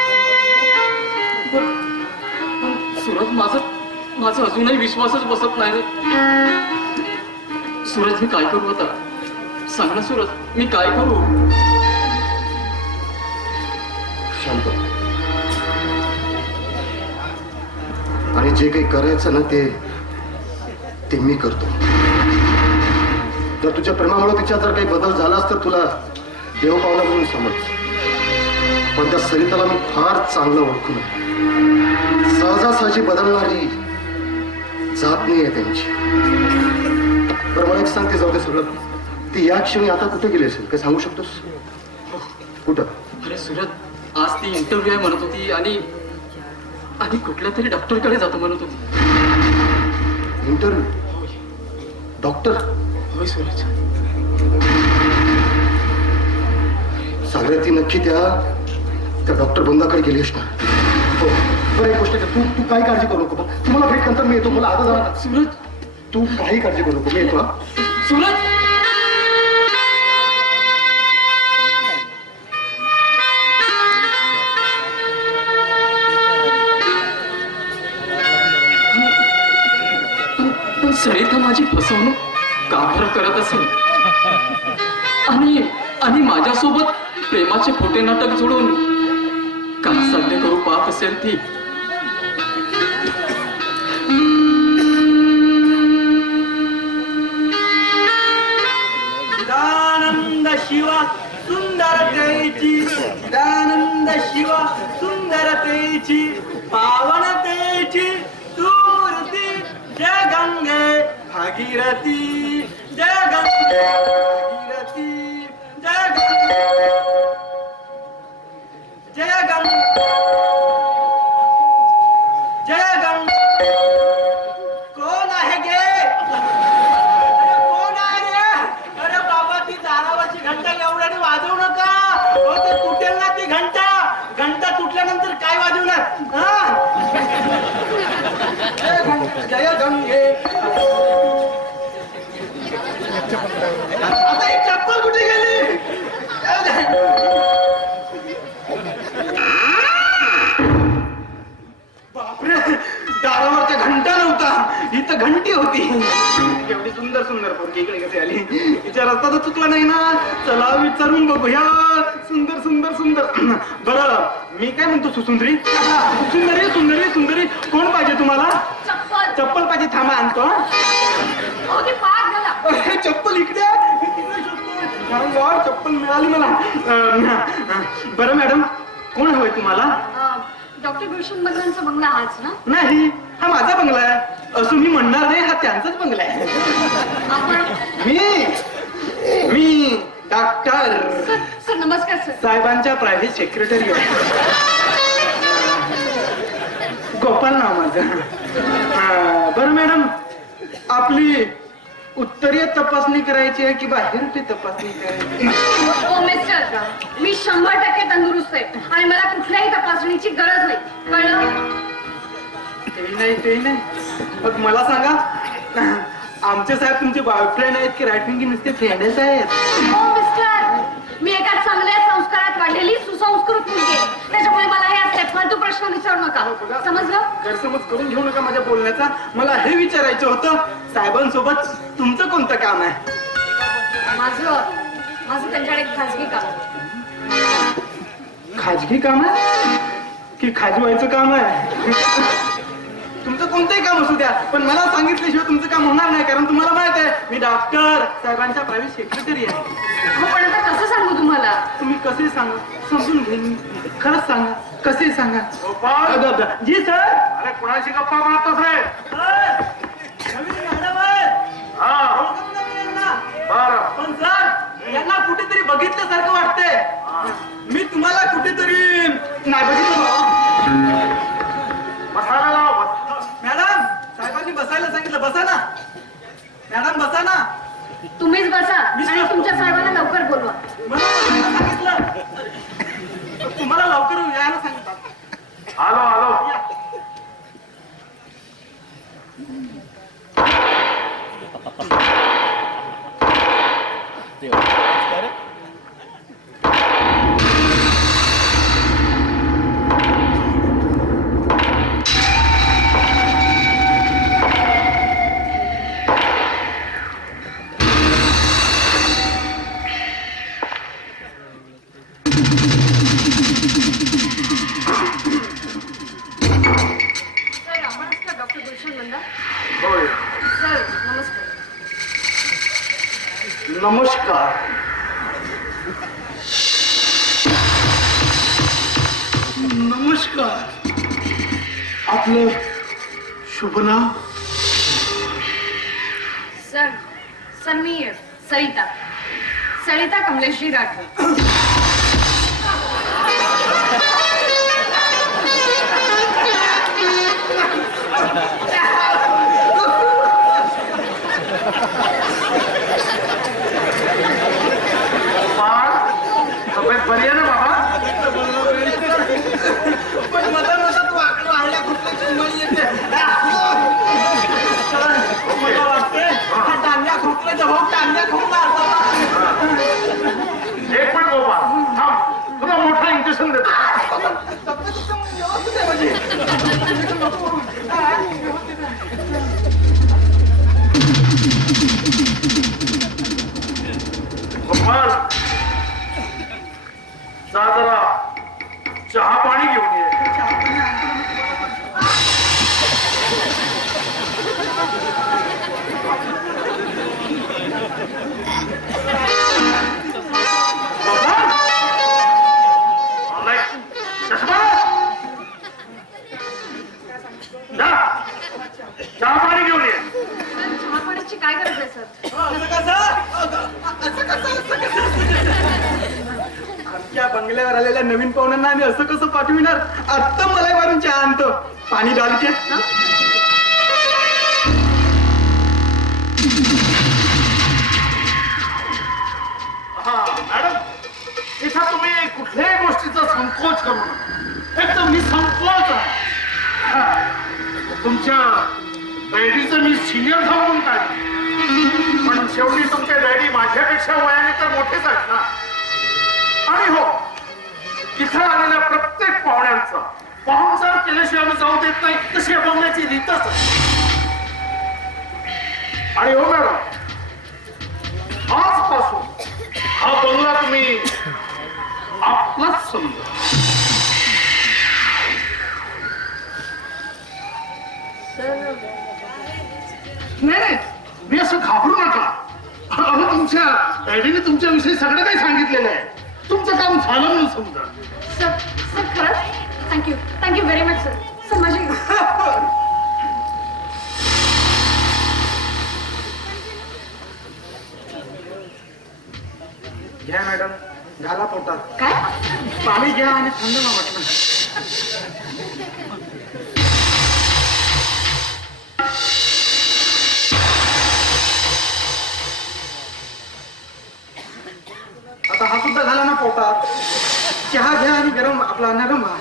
पण सूरज, माझं अजूनही विश्वासच बसत नाही रे. सूरज मी काय करू आता? सांग ना सूरज, मी काय करू? शांत. आणि जे काही करायचं ना ते मी करतो. जर तुझ्या प्रेमामुळे तिच्यात जर काही बदल झालास तर तुला देव पावला म्हणून समज. पण त्या सरिताला मी फार चांगलं ओळखून आहे. सहजासहजी बदलणारी जात नाही आहे त्यांची. बरं मला एक सांगते, जाऊ दे सगळं. ती या क्षणी आता कुठे गेली असेल काय सांगू शकतोस? कुठं? अरे सूरज, आज ती इंटरव्ह्यू आहे म्हणत होती आणि कुठल्या तरी डॉक्टरकडे जातो म्हणत होती. इंटरव्ह्यू? डॉक्टर? होय सूरज. सागऱ्या ती नक्की त्या डॉक्टर बंदाकडे गेली असणार. हो बरं, एक गोष्ट तू काही काळजी करू नको. तुम्हाला भेट नंतर मी येतो. मला आता जरा सूरज, तू काही काळजी करू नको, मी येतो. हा सूरज. पण सरिता माझी फसवणूक का बरं करत असेल? आणि माझ्यासोबत प्रेमाचे खोटे नाटक जोडून काय साध्य करू पाहत असेल ती? चिदानंद शिवा सुंदरतेची, चिदानंद शिवा सुंदरतेची, पावनतेची तू मूर्ती. जय गंगे भागीरथी, जय गंगे भागीरथी, जय गंगे, जय गंगे, जय गंगे. कोण आहे गे? अरे कोण आहे रे? अरे बाबा, ती दारावरची घंटा एवढ्याने वाजवू नका. हो ते तुटेल ना ती घंटा. घंटा तुटल्यानंतर काय वाजवणार? जय गंगे. आता ही चप्पल कुठे गेली? बापरे, दारावरच्या घंटा नव्हता, ही तर घंटी होती. एवढी सुंदर सुंदर पोरगी इकडे कशी आली? तिच्या रस्ता तर चुकला नाही ना? चला विचारून बघूया. सुंदर सुंदर सुंदर. बरं मी काय म्हणतो, सुंदरी सुंदरी सुंदरी सुंदरी कोण पाहिजे तुम्हाला? चप्पल. चप्पल पाहिजे, थांबा आणतो. हो ते पाक झाला. अरे, चप्पल इकडे आहे. मी तिकडे शोधतोय. Thank God, चप्पल मिळाली मला. बरं मॅडम, कोण हवंय तुम्हाला? डॉक्टर गुलशन बंगलांचा बंगला हाच ना? नाही, हा माझा बंगला आहे. असं मी म्हणणार नाही, हा त्यांचाच बंगला आहे. आपण मी डॉक्टर सर नमस्कार सर. साहेबांच्या प्रायव्हेट सेक्रेटरी आहे. गोपाल नाव माझं. बरं मॅडम, आपली उत्तरीय तपासणी करायची आहे की बाहेरची तपासणी करायची? हो मिस्टर, मी 100% तंदुरुस्त आहे आणि मला कुठल्याही तपासणीची गरज नाही, कळलं? ते नाही. मग मला सांगा, आमचे साहेब तुमचे बॉयफ्रेंड आहेत की रायटिंग की नुसते फ्रेंडच आहेत? हो मिस्टर, मी एका चांगल्या संस्कारात वाढलेली सुसंस्कृत मुलगी आहे. त्याच्यामुळे मला हे असले फालतू प्रश्न विचारू नका, समजलं? गैरसमज करून घेऊ नका माझ्या बोलण्याचा. मला हे विचारायचं होतं, साहेबांसोबत तुमचं कोणतं काम आहे? माझं त्यांच्याकडे एक खाजगी काम आहे. खाजगी काम आहे की खाजवायचं काम आहे? तुमचं कोणतंही काम असू द्या, पण मला सांगितल्याशिवाय तुमचं काम होणार नाही. कारण तुम्हाला माहित आहे, मी डॉक्टर साहेबांच्या प्रायव्हेट सेक्रेटरी आहे. हो पण आता कसं सांगू तुम्हाला? तुम्ही कसे सांगा, समजून घेईन. खरंच सांगा, कसे सांगा. जी सर. अरे कुणाशी गप्पा मारतोस रे? मॅडम आहे. पण सर, यांना कुठेतरी बघितल्यासारखं वाटतंय. मी तुम्हाला कुठेतरी नाही बघितलं. मॅडम, साहेबांनी बसायला सांगितलं. बसा ना मॅडम, बसा ना. तुम्हीच बसा आणि तुमच्या साहेबांना लवकर बोलवा. मला बसायला सांगितलं. तुम्हाला लवकर यायला सांगितलं. आलो. नमस्कार. नमस्कार. आपलं शुभ नाव? सर मी सरिता कमलेशजी राठोड. तब्येत बरी आहे ना बाबा? पण मधात वाढल्या कुठल्याची मळी येते. मला वाटते हा टांग्या खोकल्याचा भाऊ टांग्या खोकला एक पण गोपाळ थांब, तुला मोठा इंजेक्शन देतो. गोपाळ जा जरा चहा पाणी घेऊन ये. चहा पाणी घेऊन ये. चहा पाण्याची काय गरज आहे सर? आमच्या बंगल्यावर आलेल्या नवीन पाहुण्यांना आम्ही असं कसं पाठविणार? आत्ता मलाई मारून चहा आणतो. पाणी डालते. हा मॅडम, इथं तुम्ही कुठल्याही गोष्टीचा संकोच करू नका. एकदम मी संकोच आहे. तुमच्या डॅडीचं मी सिनियर म्हणून काय, पण शेवटी तुमचे डॅडी माझ्यापेक्षा वयाने तर मोठेच आहेत ना. आणि हो, इथं आलेल्या प्रत्येक पाहुण्यांचा पाहुणचार केल्याशिवाय आम्ही जाऊ देत नाही, तशी या बंगल्याची रीतच आहे. आणि हो मॅडम, आजपासून हा बंगला तुम्ही आपलाच समजा. नाही, मी असं घाबरू नका. अहो, तुमच्या डॅडीने तुमच्याविषयी सगळं काही सांगितलेलं आहे. तुमचं काम झालं म्हणून समजा. सर खरंच थँक्यू व्हेरी मच सर माझी घ्या मॅडम, घाला पोटात. काय पाणी घ्या आणि थंड ना म्हटलं. आता हा सुद्धा घाला ना पोटात. चहा घ्या आणि गरम आपला नरम व्हा.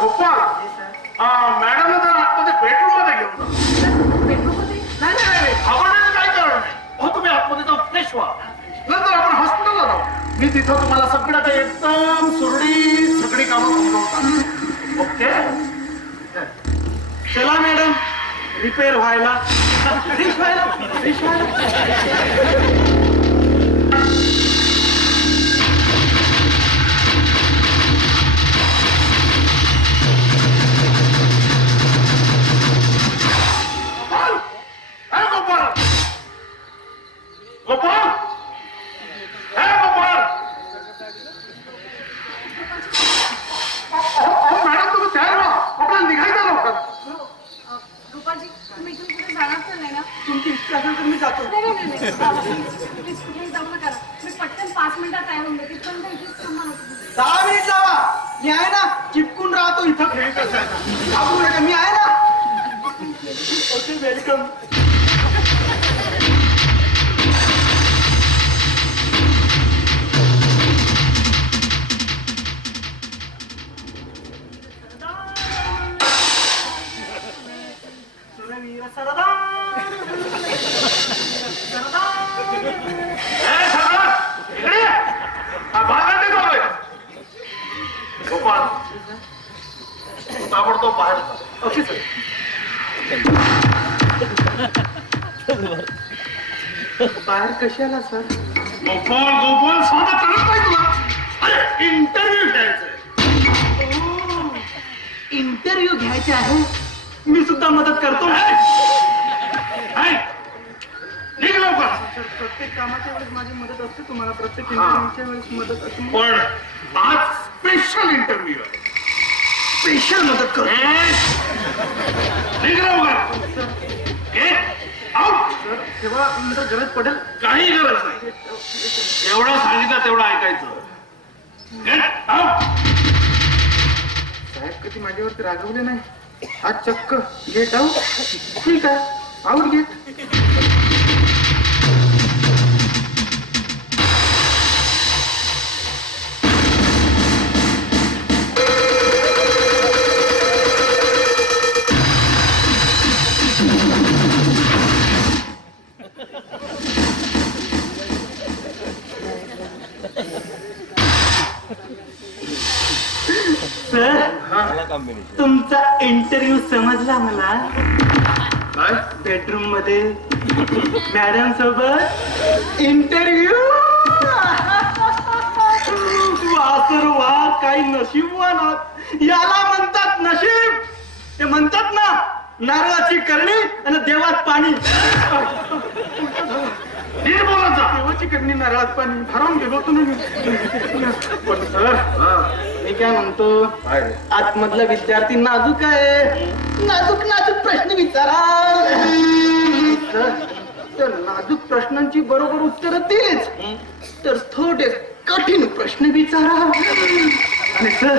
गोपाळ, मॅडम जर आतमध्ये बेडरूम मध्ये घेऊन जा. बेडरूममध्ये नाही, घाबरण्याचं काही कारण नाही. हो, तुम्ही आतमध्ये जाऊन फ्रेश व्हा. नंतर आपण हॉस्पिटलला जाऊ. मी तिथं तुम्हाला सगळं काही एकदम सुरळीत सगळी कामं समजावतो. ओके? चला मॅडम, रिपेअर व्हायला. रिश व्हायला. गोपाळ, गोपाळ, मॅडम तुम्ही तयार व्हा. आपल्याला निघायचं लवकर. गोपाळजी तुम्ही इथून कुठे जाणार तर नाही ना? तुमची इच्छा असेल तर मी जातो. नाही प्लीज कुठेही जाऊ नका. मी पटकन 5 मिनिटात तयार होऊन जाते. तिथपर्यंत इथेच थांबा ना. 10 मिनिट लावा. मी आहे ना, चिपकून राहतो इथं. घाबरू नका, मी आहे ना. Okay, welcome. गोपाळ, ताबडतोब बाहेर. Okay sir. बाहेर कशाला सर? गोपाळ गोपाळ साधा करत नाही तुला. अरे इंटरव्ह्यू घ्यायचंय. इंटरव्ह्यू घ्यायचे आहे, मी सुद्धा मदत करतो. निघ लवकर. प्रत्येक कामाच्या वेळेस माझी मदत असते तुम्हाला, प्रत्येक इंटरव्ह्यूच्या वेळेस मदत असते. पण आज स्पेशल इंटरव्ह्यू आहे. स्पेशल मदत करतो. निघ लवकर. Get out. तेव्हा नंतर गरज पडेल. काही गरज नाही. एवढं सांगितलं तेवढं ऐकायचं. Get out. साहेब कधी माझ्यावरती रागवले नाही. आज चक्क गेट आउट. ठीक आहे, आउट गेट. तुमचा इंटरव्ह्यू समजला मला. काय बेडरूम मध्ये मॅडम सोबत इंटरव्ह्यू. वा सर वा, काही नशीबवान आहात. याला म्हणतात नशीब. ते म्हणतात ना, नारळाची करणी आणि देवात पाणी. नीट बोलायचं. देवाची करणी नारळात पाणी हरवून गेलो तुम्ही. पण सर मी काय म्हणतो, आतमधला विद्यार्थी नाजूक आहे. नाजूक नाजूक प्रश्न विचारा. तर नाजूक प्रश्नांची बरोबर उत्तर दिलीच तर थोडे कठीण प्रश्न विचारा. आणि सर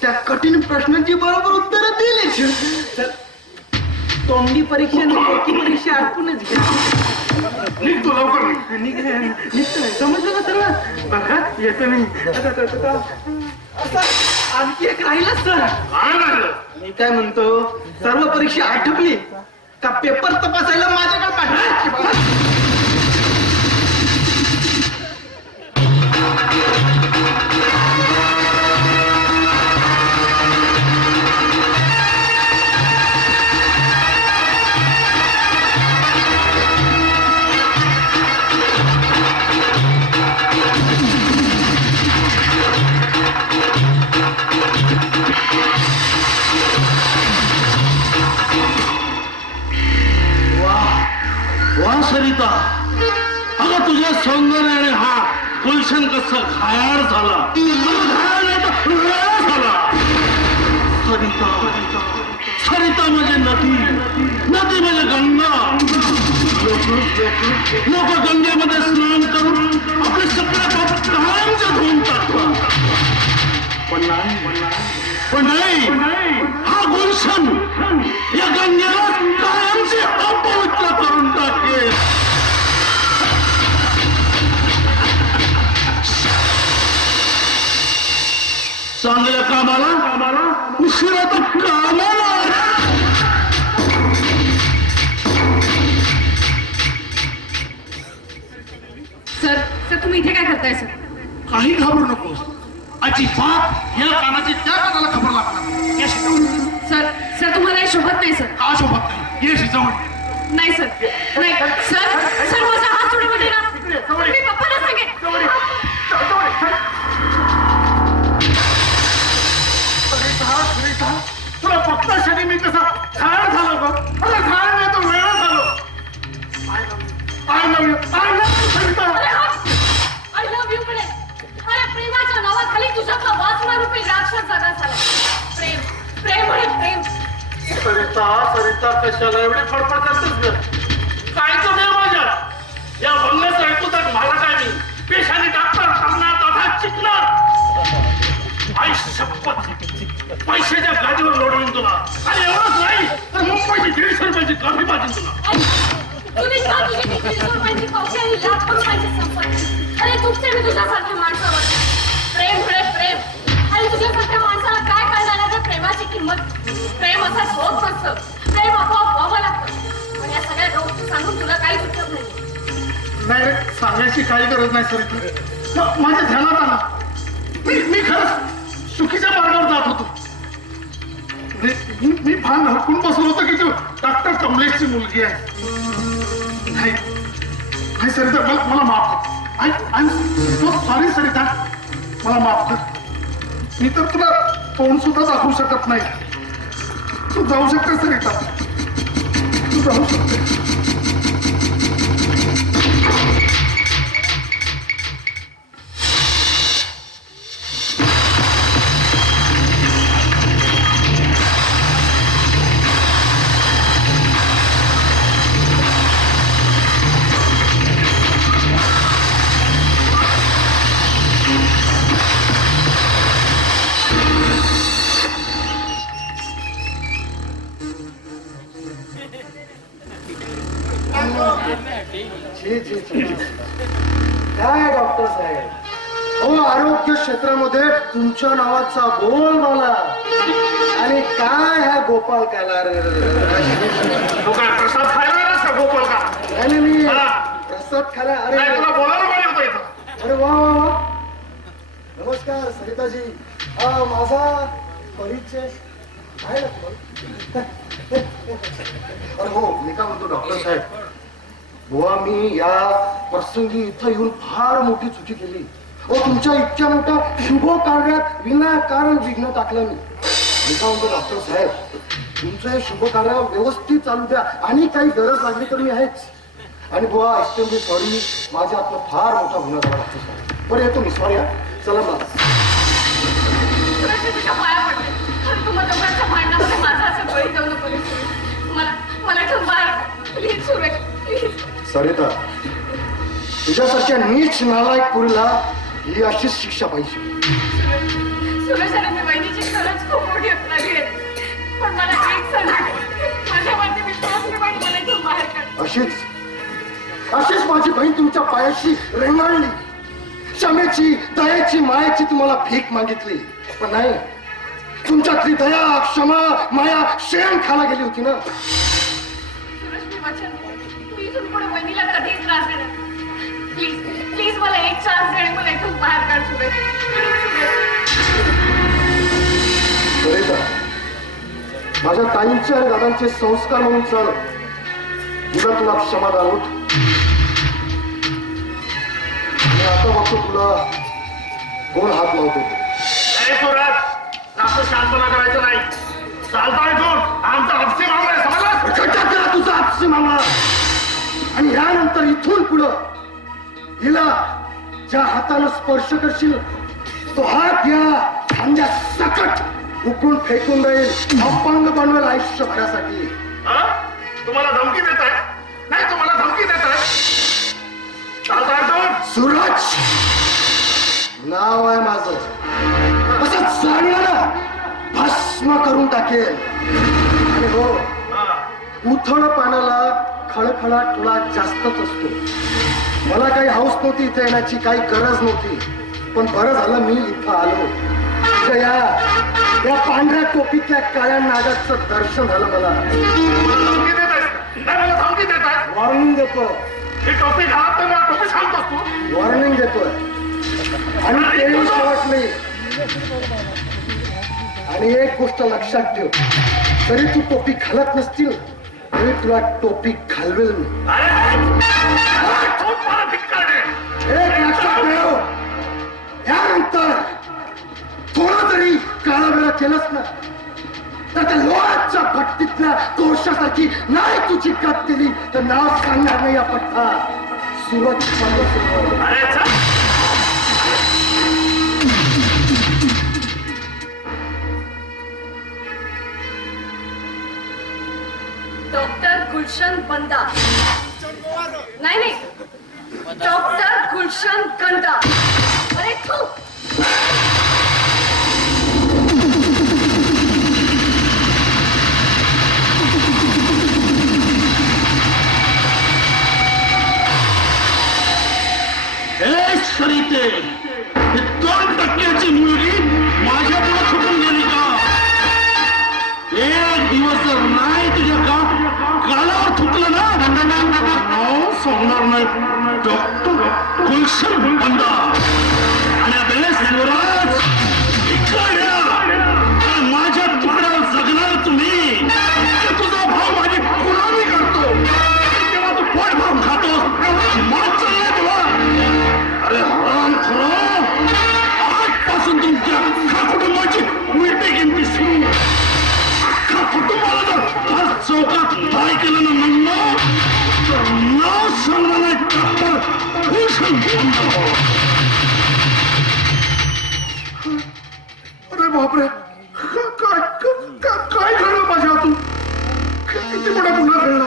त्या कठीण प्रश्नांची बरोबर उत्तर दिलीच तर तोंडी परीक्षा आणि परीक्षा आटपूनच घ्या. निघतो लवकर. निघतोय. समजलं का सर्व? बघा येतो मी. आणखी एक राहिलं सर. काय लागलं? मी काय म्हणतो, सर्व परीक्षा आटपली का पेपर तपासायला माझ्याकडे पाठवा. वा सरिता, अगं तुझ्या सौंदर्याने हा गुलशन कसं घायाळ झाला. सरिता सरिता म्हणजे नदी, नदी म्हणजे गंगा. लोक गंगेमध्ये स्नान करून आपले सगळे पाप कायमचे धुवून टाकतात. पण नाही, हा गुलशन या गंगेला कायमचे अपवित्र करून टाकेल. चांगल्या कामाला उशिरा तर कामाला. सर सर तुम्ही इथे काय करताय सर? काही घाबरू नकोस. अजिबात या कानाची त्या कानाला खबर लागणार. ये शिजवून. सर सर तुम्हाला हे शोभत नाही सर. का शोभत नाही? ये शिजवून. नाही सर, नाही सर. सर माझा हात सोडमध्ये ना. मी पप्पाला सांगेन. तुला बघताक्षणी मी कसा घाण झालो ग. अरे घाण नाही तो वेळा झालो. I love you Sarita. I love you म्हणे. अरे प्रेमाच्या नावाखाली तुझ्यातला वासना रूपी राक्षस जागा झाला. प्रेम प्रेम म्हणे प्रेम. सरिता कशाला एवढी फडफड करतेस ग? काय तो नाही माझ्या या बंगल्याचं ऐकू तर मला काय मी पेशाने डॉक्टर करणार तथा चिकणार. आई शपथ पैशाच्या गाडीवर लोडवून तुला. आणि एवढंच नाही तर मुंबईची 150 रुपयाची कॉफी पाहिजे तुला. तुम्ही का तुझी 300 रुपयांची कॉफी आणि लाख रुपयांची संपत्ती. अरे दुखते मी तुझ्यासारख्या माणसावर. प्रेम म्हणे प्रेम. आणि तुझ्यासारख्या माणसाला काय कळणार आहे प्रेमाची किंमत. प्रेम असंच होत नसतं. प्रेम आपोआप व्हावं लागतं. पण या सगळ्या गोष्टी सांगून तुला काही सुचत नाही. नाही रे, सांगायची काही गरज नाही सरिता. माझ्या ध्यानात आलं मी खरंच चुकीच्या मार्गावर जात होतो. मी भान हरकून बसलो होतो की तू डॉक्टर कमलेशची मुलगी आहे. नाही सरिता, मला माफ कर. I am so sorry Sarita, मला माफ कर. मी तर तुला तोंड सुद्धा दाखवू शकत नाही. तू जाऊ शकते सरिता, तू जाऊ शकते. काय डॉक्टर साहेब, हो आरोग्य क्षेत्रामध्ये तुमच्या नावाचा बोल मला. आणि काय ह्या गोपाल काला तू काय प्रसाद खायला आलास का गोपाल का? आणि मी हा. प्रसाद खाला. अरे नाही, तुला बोलायला पाहिजे होतं इथं. अरे वा वा वा, नमस्कार सरिताजी. हा माझा परिचय आहे ना तुम्हाला? अरे हो, मी काय म्हणतो डॉक्टर साहेब, बुवा मी या प्रसंगी इथं येऊन फार मोठी चुकी केली. तुमच्या इतक्या मोठ्या शुभ कार्यात विनाकारण विघ्न टाकलं मी. काय म्हणतो डॉक्टर साहेब, तुमचं हे शुभ कार्य व्यवस्थित चालू द्या, आणि काही गरज लागली तर मी आहेच. आणि बुवा एक्सट्रीमली सॉरी, माझ्या आपला फार मोठा गुन्हा झाला डॉक्टर साहेब. बरं येतो मी, सॉरी. चला मग. तुझ्या पाया पडले. तुम्हा दोघांच्या भांडणामध्ये माझा असं बळी जाऊ नको. मला ठेवून बाहेर प्लीज सुरेश, प्लीज. सरिता, तुझ्यासारख्या नीच नालायक पुरीला ही अशीच शिक्षा पाहिजे. सुरेशाने मी बहिणीची खरंच खूप मोठी हत्या घेत, पण मला एक सांग, माझ्यावरती विश्वास नाही, पण मला इथून बाहेर काढ. अशीच माझी बहीण तुमच्या पायाशी रेंगाळली, क्षमेची, दयेची, मायेची तुम्हाला भीक मागितली, पण नाही, तुमच्यातली दया, क्षमा, माया शेण खाला गेली होती ना. सुरेश, मी वचन देते, मी इथून पुढे बहिणीला कधीच त्रास देणार. प्लीज प्लीज मला एक चान्स दे, मला इथून बाहेर काढ सुरेश. सरिता, माझ्या ताईंचे आणि दादांचे संस्कार म्हणून चल, तुला क्षमादान होत. आणि आता बघतो तुला कोण हात लावतो. असं शांतपणा करायचं नाही. चालता इथून, आमचा हप्सी मामला आहे, समजला? खड्डा करा तुझा आपसी मामला. आणि यानंतर इथून पुढं हिला ज्या हातानं स्पर्श करशील तो हात या खांद्या सकट उकळून फेकून जाईल, अपंग बनवेल आयुष्यभरासाठी. तुम्हाला धमकी देत आहे? नाही, तुम्हाला धमकी देत आहे. चालता इथून. सूरज नाव आहे माझं, असं जाणलं भस्म करून टाकेल. आणि हो, उथळ पाण्याला खळखळा थोडा जास्तच असतो. मला काही हौस नव्हती इथे येण्याची, काही गरज नव्हती, पण बरं झालं मी इथं आलो. या पांढऱ्या टोपीतल्या काळ्या नागाचं दर्शन झालं मला. धमकी देत आहे? नाही, मला धमकी देत आहे. वॉर्निंग देतो, ही टोपी घालत नाही, मला टोपी सांगतोस तू. वॉर्निंग देतोय. आणि तेही शेवट नाही. आणि एक गोष्ट लक्षात ठेव, जरी तू टोपी घालत नसतील तरी तुला टोपी घालवेल मी. एक लक्षात ठेव, यानंतर थोडं जरी काळावेळा केलंच ना तर त्या लोहाच्या भट्टीतल्या कोळशासारखी नाही तू चिकात केली तर नाव सांगणार नाही या पट्टा. सुरत डॉक्टर गुलशन बंदा. नाही, डॉक्टर गुलशन कंदा. अरे तू सरिते, 2% मुलगी माझ्या पुढे सुटून गेली का? एक दिवस जर नाही तुझ्या गालावर थुकलं ना, नाव सांगणार नाही. डॉक्टर गुलशन बंदा. आणि आता शिवराज इकडे माझ्या तुकड्यावर जगणार तुम्ही, तुझा भाव माझी गुलामी करतो, तेव्हा तू पोट भाव खा. काय केलं ना म्हणलं तर नाव सांगणार नाही डॉक्टर भूषण पांडव. अरे बापरे, काय घडलं माझ्या हातून? किती मोठा गुन्हा घडला.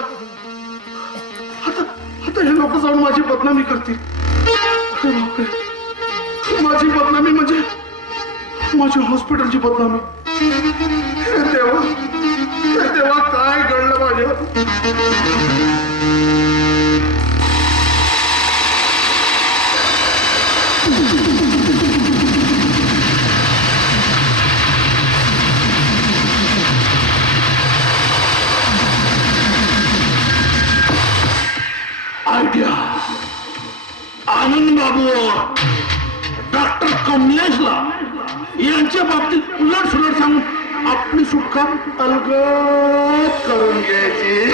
आता हे लोक जाऊन माझी बदनामी करतील. अरे बापरे, माझी बदनामी म्हणजे माझ्या हॉस्पिटलची बदनामी. हे देवा काय घडलं माझ्या हातून? आयडिया. आनंद बाबू डॉक्टर कमलेशला यांच्या बाबतीत उलट सुलट सांगून आपली सुटका अलगद करून घ्यायची.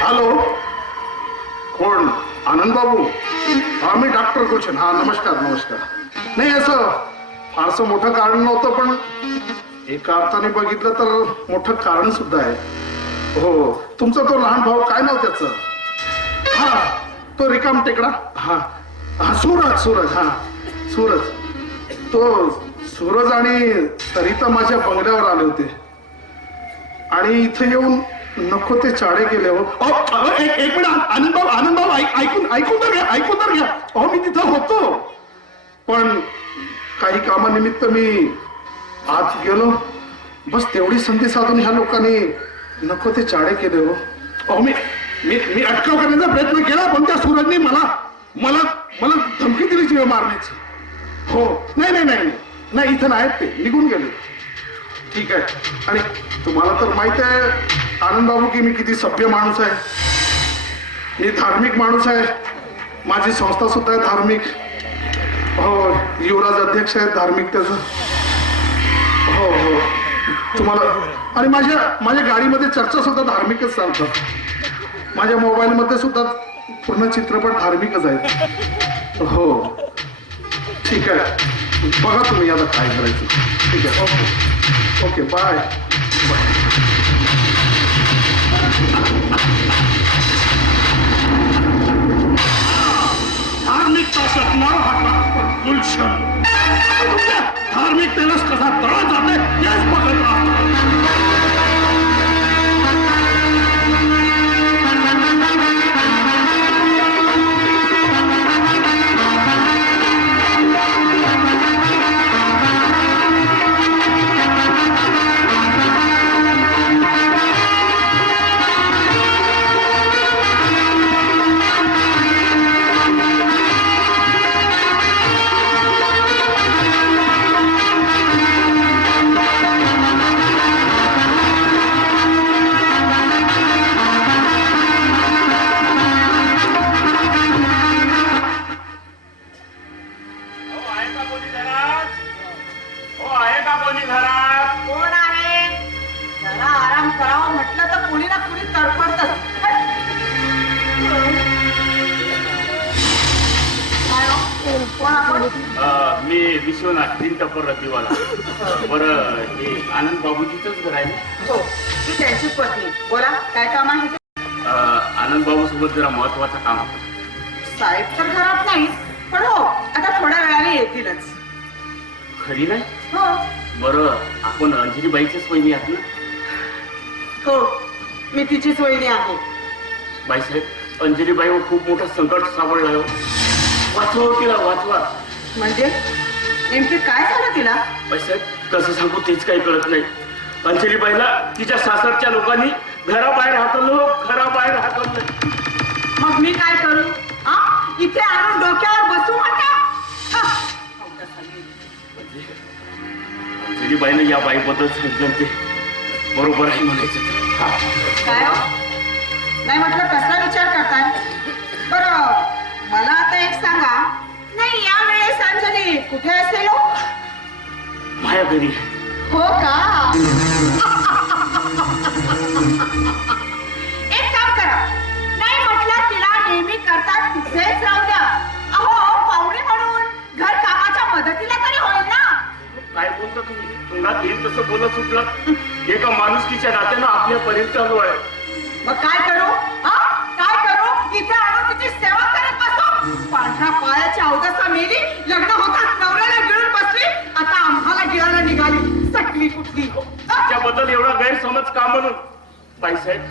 हॅलो, कोण? आनंद बाबू? हा, मी डॉक्टर गुलशन. हा, नमस्कार नमस्कार. नाही, असं फारसं मोठं कारण नव्हतं, पण एका अर्थाने बघितलं तर मोठं कारण सुद्धा आहे. हो, तुमचा तो लहान भाऊ, काय नाव त्याचं? हा, तो रिकाम टेकडा. हा हा, सूरज. हा, सूरज. तो सूरज आणि सरिता माझ्या बंगल्यावर आले होते आणि इथे येऊन नको ते चाळे गेले. हो, एक मिनिट आनंद भाऊ, ऐकून तर घ्या. अहो, मी तिथं होतो, पण काही कामानिमित्त मी आत गेलो. बस तेवढी संधी साधून ह्या लोकांनी नको ते चाळे केले. हो, अहो, मी अटकाव करण्याचा प्रयत्न केला, पण त्या सूरजनी मला धमकी दिली जीव मारण्याची. हो, नाही, इथं नाहीत, ते निघून गेले. ठीक आहे. आणि तुम्हाला तर माहित आहे आनंद बाबू की मी किती सभ्य माणूस आहे. मी धार्मिक माणूस आहे. माझी संस्था सुद्धा आहे धार्मिक. हो, युवराज अध्यक्ष आहेत धार्मिकतेचं. हो, तुम्हाला. आणि माझ्या गाडीमध्ये चर्चा सुद्धा धार्मिकच चालतात. माझ्या मोबाईलमध्ये सुद्धा पूर्ण चित्रपट धार्मिकच आहेत. हो, ठीक आहे. बघा तुम्ही आता काय करायचं. ठीक आहे. Okay, bye. धार्मिकता शकणार हा डॉक्टर गुलशन. धार्मिकतेलाच कसा तळा जाते याच बघत राहतो. कोण आहे? जरा आराम करावा म्हटलं तर कुणी ना कुणी तडफडत. कोण आपण? मी विश्वनाथ तीन टप्पर रतीवाला. बरं, हे आनंद बाबूजीच घर आहे ना? हो, मी त्यांची पत्नी. बोला, काय काम आहे? आनंद बाबू सोबत जरा महत्वाचं काम होतं. साहेब तर घरात नाही, पण हो, आता थोड्या वेळाने येतीलच. खरी नाही? हो. बरं, आपण अंजलीबाईचीच वहिनी आहात ना? हो, मी तिचीच वहिनी आहे. बाईसाहेब, अंजलीबाईवर खूप मोठं संकट सापडलं. वाचवा तिला, वाचवा. म्हणजे नेमकी काय झालं तिला? बाईसाहेब, कसं सांगू तेच काही कळत नाही. अंजलीबाईला तिच्या सासरच्या लोकांनी घराबाहेर हाकललं. मग मी काय करू? इथे आणून डोक्यावर बसू म्हणता? अंजलीबाईनं या बाईबद्दल सांगितलं ते बरोबर आहे म्हणायचं. काय हो? नाही म्हटलं कसला विचार करताय? बरं, मला आता एक सांगा, नाही यावेळेस अंजली कुठे असेल? माझ्या घरी. हो का? एक काम करा, नाही म्हटलं तिला नेहमी करतात तिथेच राहू द्या. अहो पाहुणे म्हणून घर कामाच्या मदतीला तरी होईल ना. काय बोलता तुम्ही? तोंडात येईल तसं बोलत सुटलं. एका माणुसकीच्या नात्यानं आपल्यापर्यंत आलो आहे. मग काय करू? हा काय करू? इथे आणून तिची सेवा करत बसू? पांढऱ्या पायाची अवदसा मेली, लग्न होताच नवऱ्याला गिळून बसली, आता आम्हाला गिळायला निघाली. सटली कुठली. त्याबद्दल एवढा गैरसमज का म्हणून? बाईसाहेब,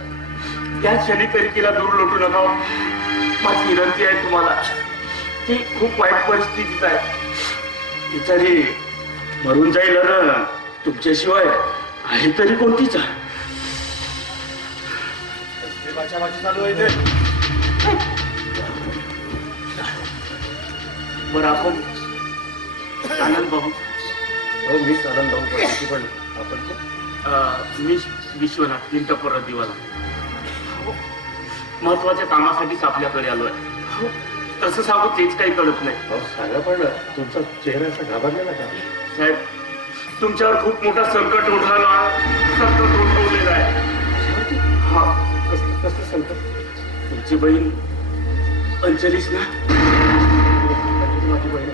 त्या क्षणी तरी तिला दूर लोटू नका. माझी विनंती आहे तुम्हाला. ती खूप वाईट परिस्थितीत आहे. बिचारी मरून जाईल ना. तुमच्याशिवाय आहे तरी कोणतीच आहे. बरं आपण आनंद बाबू. हो मी आनंद भाऊ पण आपण मी विश्वनाथ तीन दिवाला. महत्वाच्या कामासाठीच आपल्याकडे आलोय. तसं सांगू तेच काही कळत नाही. अहो सांगा पण तुमचा चेहरा असा घाबरलेला का? साहेब, तुमच्यावर खूप मोठा संकट ओढावला, संकट ओढवलेलं आहे. हा, कसलं संकट? तुमची बहीण अंजलीच ना? माझी बहीण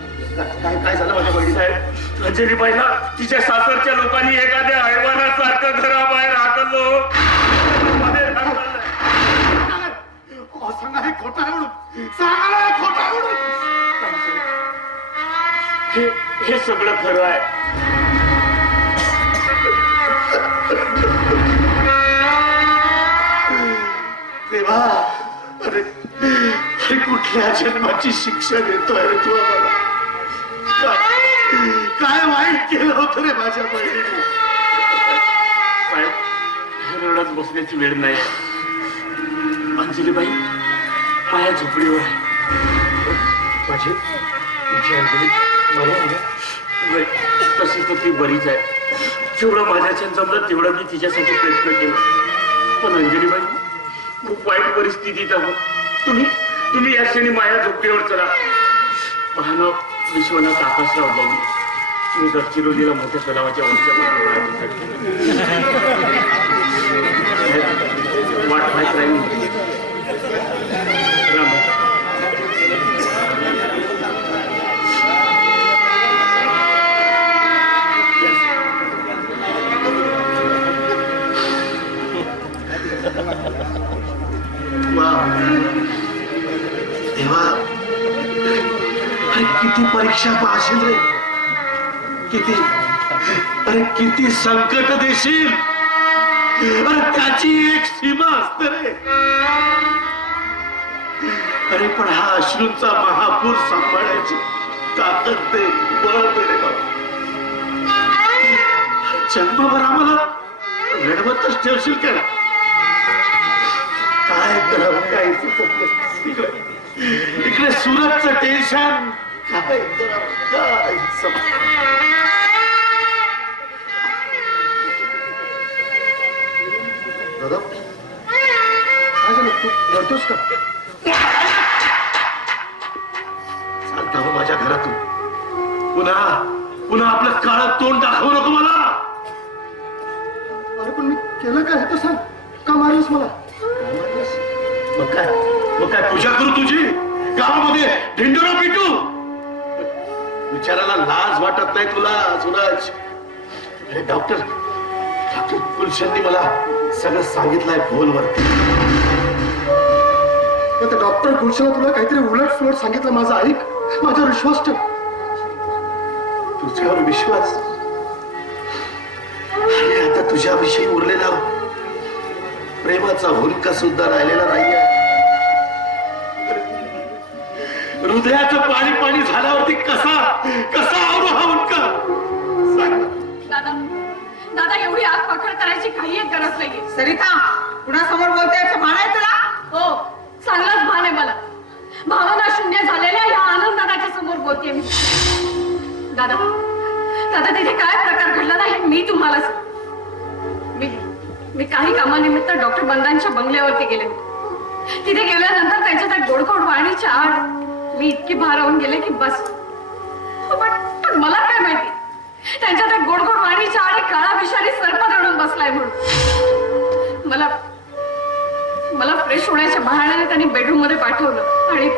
काय झालं माझ्या बहिणी? साहेब, अंजली बाईला तिच्या सासरच्या लोकांनी एखाद्या हैवानासारखं घराबाहेर हाकललो. सांगा हे खोटा आहे म्हणून. सांगा हे खोटा आहे म्हणून. हे सगळं खरं आहे. देवा, अरे कुठल्या जन्माची शिक्षा देतोय रे तू आम्हाला? काय वाईट केलं होतं रे माझ्या बहिणीने? साहेब, रडत बसण्याची वेळ नाही. अंजलीबाई माझ्या झोपडीवर आहे. माझी अंजली बरं, तशी तर ती बरीच आहे. जेवढं माझ्याच्यानं जमलं तेवढं मी तिच्यासाठी प्रयत्न केला. पण अंजलीबाई खूप वाईट परिस्थितीत आहोत. तुम्ही या क्षणी माझ्या झोपडीवर चला. पाहणं विश्वनाथ आकाशराव बाबू, मी गडचिरोलीला मोठ्या तलावाच्या वाट माहीत राहील. राम. देवा, अरे किती परीक्षा पाहशील रे? किती संकट देशील? अरे त्याची एक सीमा असते रे. अरे पण हा अश्रूंचा महापूर सांभाळायची ताकद दे, बळ दे रे बाबा. जन्मभर आम्हाला रडवतच ठेवशील का? काय करावं काय सुचत नाही. इकडे सुरतचं टेन्शन, काय करावं काय दादा काय झालं? तू रडतोस का? चालता हो माझ्या घरातून. पुन्हा आपलं काळं तोंड दाखवू नको मला. अरे पण मी केलं काय हे तर सांग. का मारलंस मला? मग काय पूजा करू तुझी? गावामध्ये ढिंडोरा पिटू? विचारायला लाज वाटत नाही तुला सूरज? अरे डॉक्टर गुलशननी मला सगळं सांगितलंय फोनवरती. डॉक्टर गुलशनला तुला काहीतरी उलट सुलट सांगितलं. माझा ऐक, माझ्यावर विश्वास ठेव. तुझ्यावर विश्वास? अरे आता तुझ्याविषयी उरलेला प्रेमाचा हुंका सुद्धा राहिलेला नाहीये. हृदयाचं पाणी झाल्यावरती कसा आवडू हा हुंका? सांग. दादा एवढी आग पाखड करायची काही एक गरज नाहीये. सरिता, कुणासमोर बोलते भान आहे तुला? हो, चांगलाच भान आहे मला. भावना शून्य झालेल्या या आनंदाच्या समोर बोलते मी. दादा तिथे काय प्रकार घडला ना हे मी तुम्हाला मी काही कामानिमित्त डॉक्टर बंदांच्या बंगल्यावरती गेले होते. तिथे गेल्यानंतर त्यांच्या त्या गोडखोड वाणीच्या आड मी इतकी भारावून गेले की बस. पण मला काय माहिती त्यांच्या त्या गोडगोड वाणीच्या आड काळा विषारी सर्प दडून बसलाय म्हणून. मला फ्रेश होण्याच्या बहाण्याने त्यांनी बेडरूम मध्ये पाठवलं आणि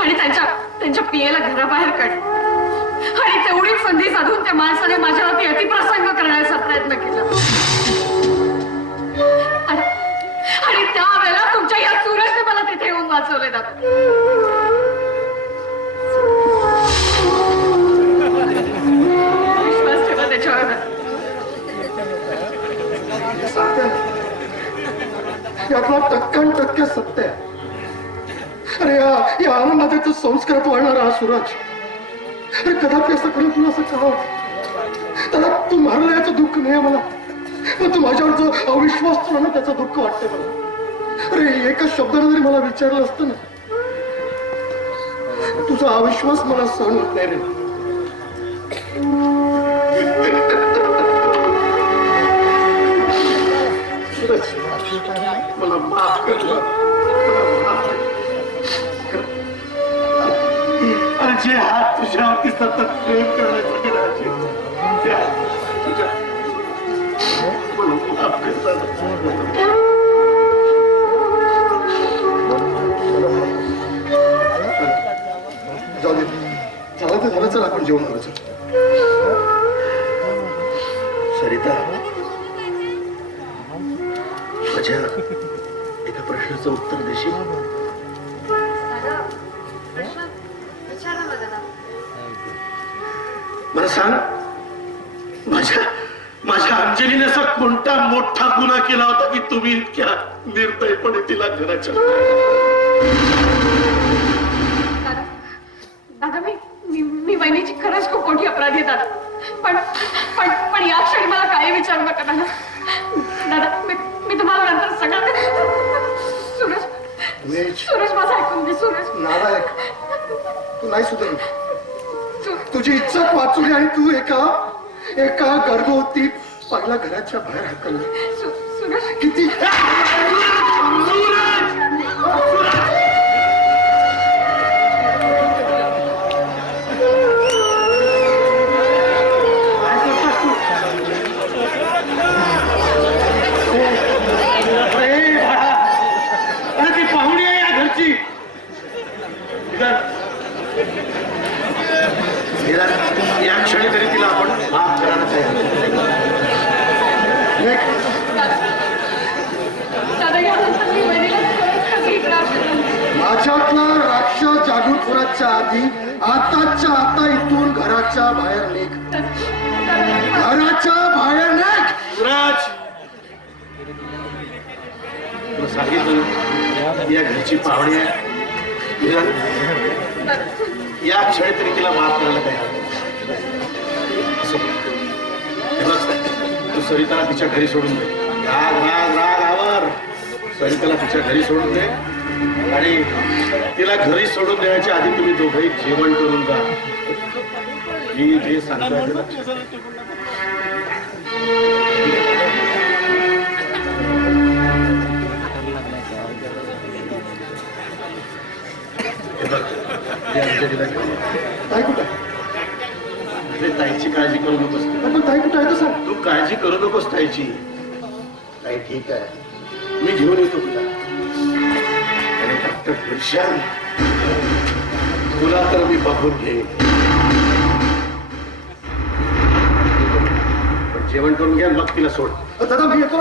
आणि त्यांच्या पियेला घराबाहेर काढ आणि तेवढीच संधी साधून त्या माणसाने माझ्यावरती अतिप्रसंग करण्याचा प्रयत्न केला आणि त्यावेळेला तुमच्या या सूरजने मला तिथे येऊन वाचवले दादा. विश्वास ठेवा त्याच्यावर. सत्य यातला टक्के सत्य आहे. अरे या आनंदाचा संस्कारात वाढणारा हा सूरज अरे कदापि असं करून तुला असं कळावं. त्याला तू मारला याचं दुःख नाही मला, पण तू माझ्यावर जो अविश्वास तुला ना त्याचं दुःख वाटतंय मला. अरे एका शब्दाने जरी मला विचारलं असतं ना, तुझा अविश्वास मला सहन होत नाही रे. मला माफ कर. आणि जे हात तुझ्यावरती सतत प्रेम करण्यासाठी मला माफ करतात. जाऊ दे, झालं तर झालं. चल आपण जेवण करायचं. सरिता, माझ्या एका प्रश्नाचं उत्तर देशील? मला सांग, माझ्या अंजलीने असा कोणता मोठा गुन्हा केला होता की तुम्ही इतक्या निर्दयपणे तिला घराच्या दादा मी वहिनीची खरंच खूप मोठी अपराधी दादा. पण या क्षणी मला काही विचारू नका दादा. दादा मी तुम्हाला नंतर सगळं. सूरज माझा ऐकून घे. सूरज नालायक, तू नाही सुधारली. तुझी इज्जत वाचवली आणि तू एका गर्भवती पहिला घराच्या बाहेर हकलली. सूरज किती या क्षणी तरी तिला आपण माफ करायला तयार. माझ्यातला राक्षस जागृत होण्याच्या आधी आताच्या आता इथून घराच्या बाहेर निघ. घराच्या बाहेर निघ. सूरज, तुला सांगितलं या घरची पाहुणी आहे. या क्षणी तरी तिला माफ करायला तयार. तू सरिताला तिच्या घरी सोडून दे. राग आवर. सरिताला तिच्या घरी सोडून दे आणि तिला घरी सोडून देण्याच्या आधी तुम्ही दोघंही जेवण करून जा. मी जे सांगतोय ते लक्षात ठेव. ताई कुठं? ताईची काळजी करू नकोस. पण ताई कुठं आहे तर सांग. तू काळजी करू नकोस ताईची. ताई ठीक आहे, मी घेऊन येतो तुला. आणि डॉक्टर गुलशान, तुला तर मी बघून घे. पण जेवण करून घ्या मग तिला सोड. दादा मी येतो.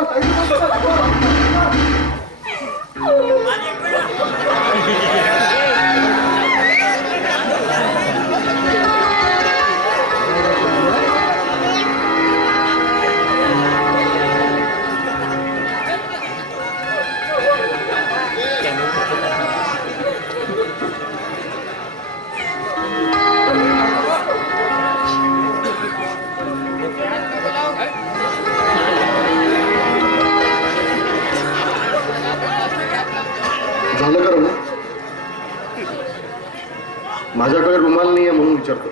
झालं करू ना? माझ्याकडे रुमाल नाहीये म्हणून विचारतो.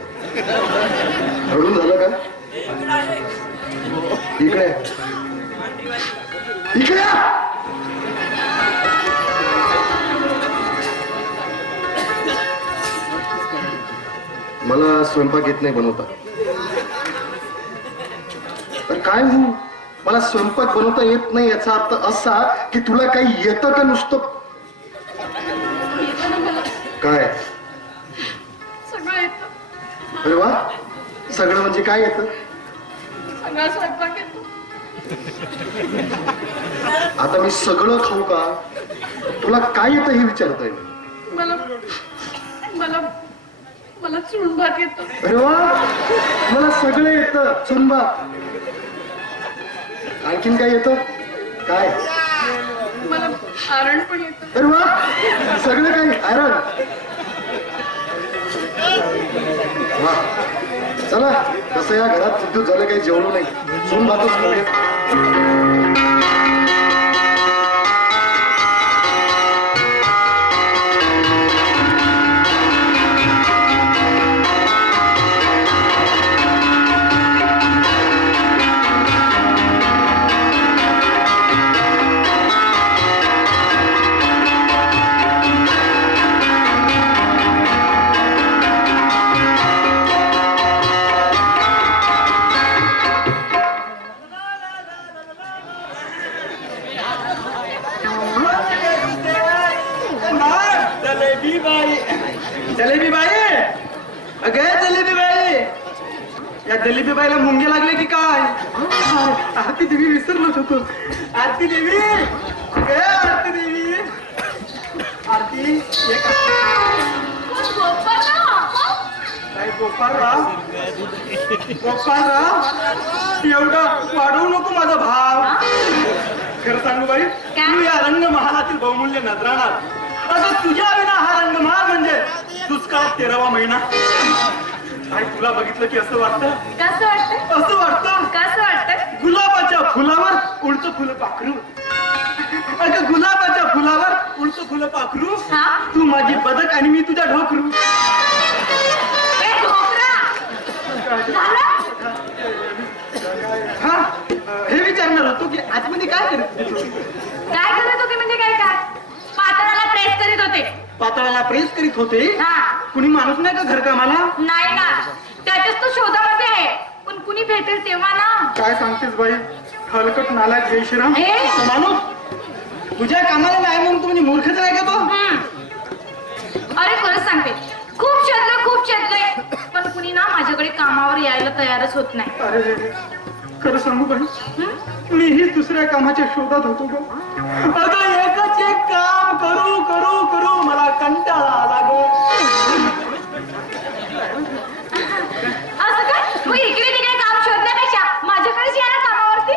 रडून झालं का? इकडे इकडे मला स्वयंपाक येत नाही बनवता. तर काय म्हणू, मला स्वयंपाक बनवता येत नाही याचा अर्थ असा की तुला काही येतं का नुसतं काय अरे वा, सगळं म्हणजे काय येतं? सगळा स्वयंपाक येतो. आता मी सगळं खाऊ का? तुला काय येतं हे विचारतोय. मला मला मला चुरून भात येतो. अरे वा, मला सगळं येतं. चुनबा, आणखीन काय येतं? काय? मला आरण पण येतं. अरे वा, सगळं काही आरण. वा, चला, तसं या घरात सिद्धू झालं, काही जेवलो नाही. चुन भातच खाऊया. जलेबी बाई, जलेबी बाई, अगे जलेबी बाई, या जलेबी बाईला मुंगे लागले की काय? आरती देवी विसरलोच होतो. आरती देवी, अगे आरती देवी, आरती एक काय गोपालराव, गोपालराव एवढं वाढवू नको माझा भाव. खरं सांगू बाई, तू या रंग महालातील बहुमूल्य नजराणा. अगं तुझ्या विना हा रंगमहाल म्हणजे दुष्काळ 13वा महिना. आणि तुला बघितलं की असं वाटतं, कसं वाटतं? असं वाटतं कसं वाटतं? गुलाबाच्या फुलावर उलट फुलं पाखरू. अगं गुलाबाच्या फुलावर उलट फुलं पाखरू. हा? तू माझी बदक आणि मी तुझ्या ढोकरू. ए, ढोकरा! झालं? हा, हे विचारणार होतो की आतमध्ये काय करत काय करत होते म्हणजे काय काय? पातळाला प्रेस करीत होते. पातळाला प्रेस करीत होते. हा. कुणी माणूस नाही का घरकामाला? नाही ना, त्याच्याच तो शोधामध्ये आहे. पण कुणी भेटेल तेव्हा ना. काय सांगतेस बाई, हलकट नालायक बेशरम हे? तो माणूस तुझ्या कामाला नाही म्हणून तू म्हणजे मूर्खच नाही का तो? अरे खरंच सांगते, खूप शोधलंय पण कुणी ना माझ्याकडे कामावर यायला तयारच होत नाही. अरे रे रे. खरं सांगू बाई, मीही दुसऱ्या कामाच्या शोधात होतो ग. अगं एकच एक काम करू करू करू मला कंटाळा आला ग. असं काय? मग इकडे तिकडे काम शोधण्यापेक्षा माझ्याकडेच या ना कामावरती.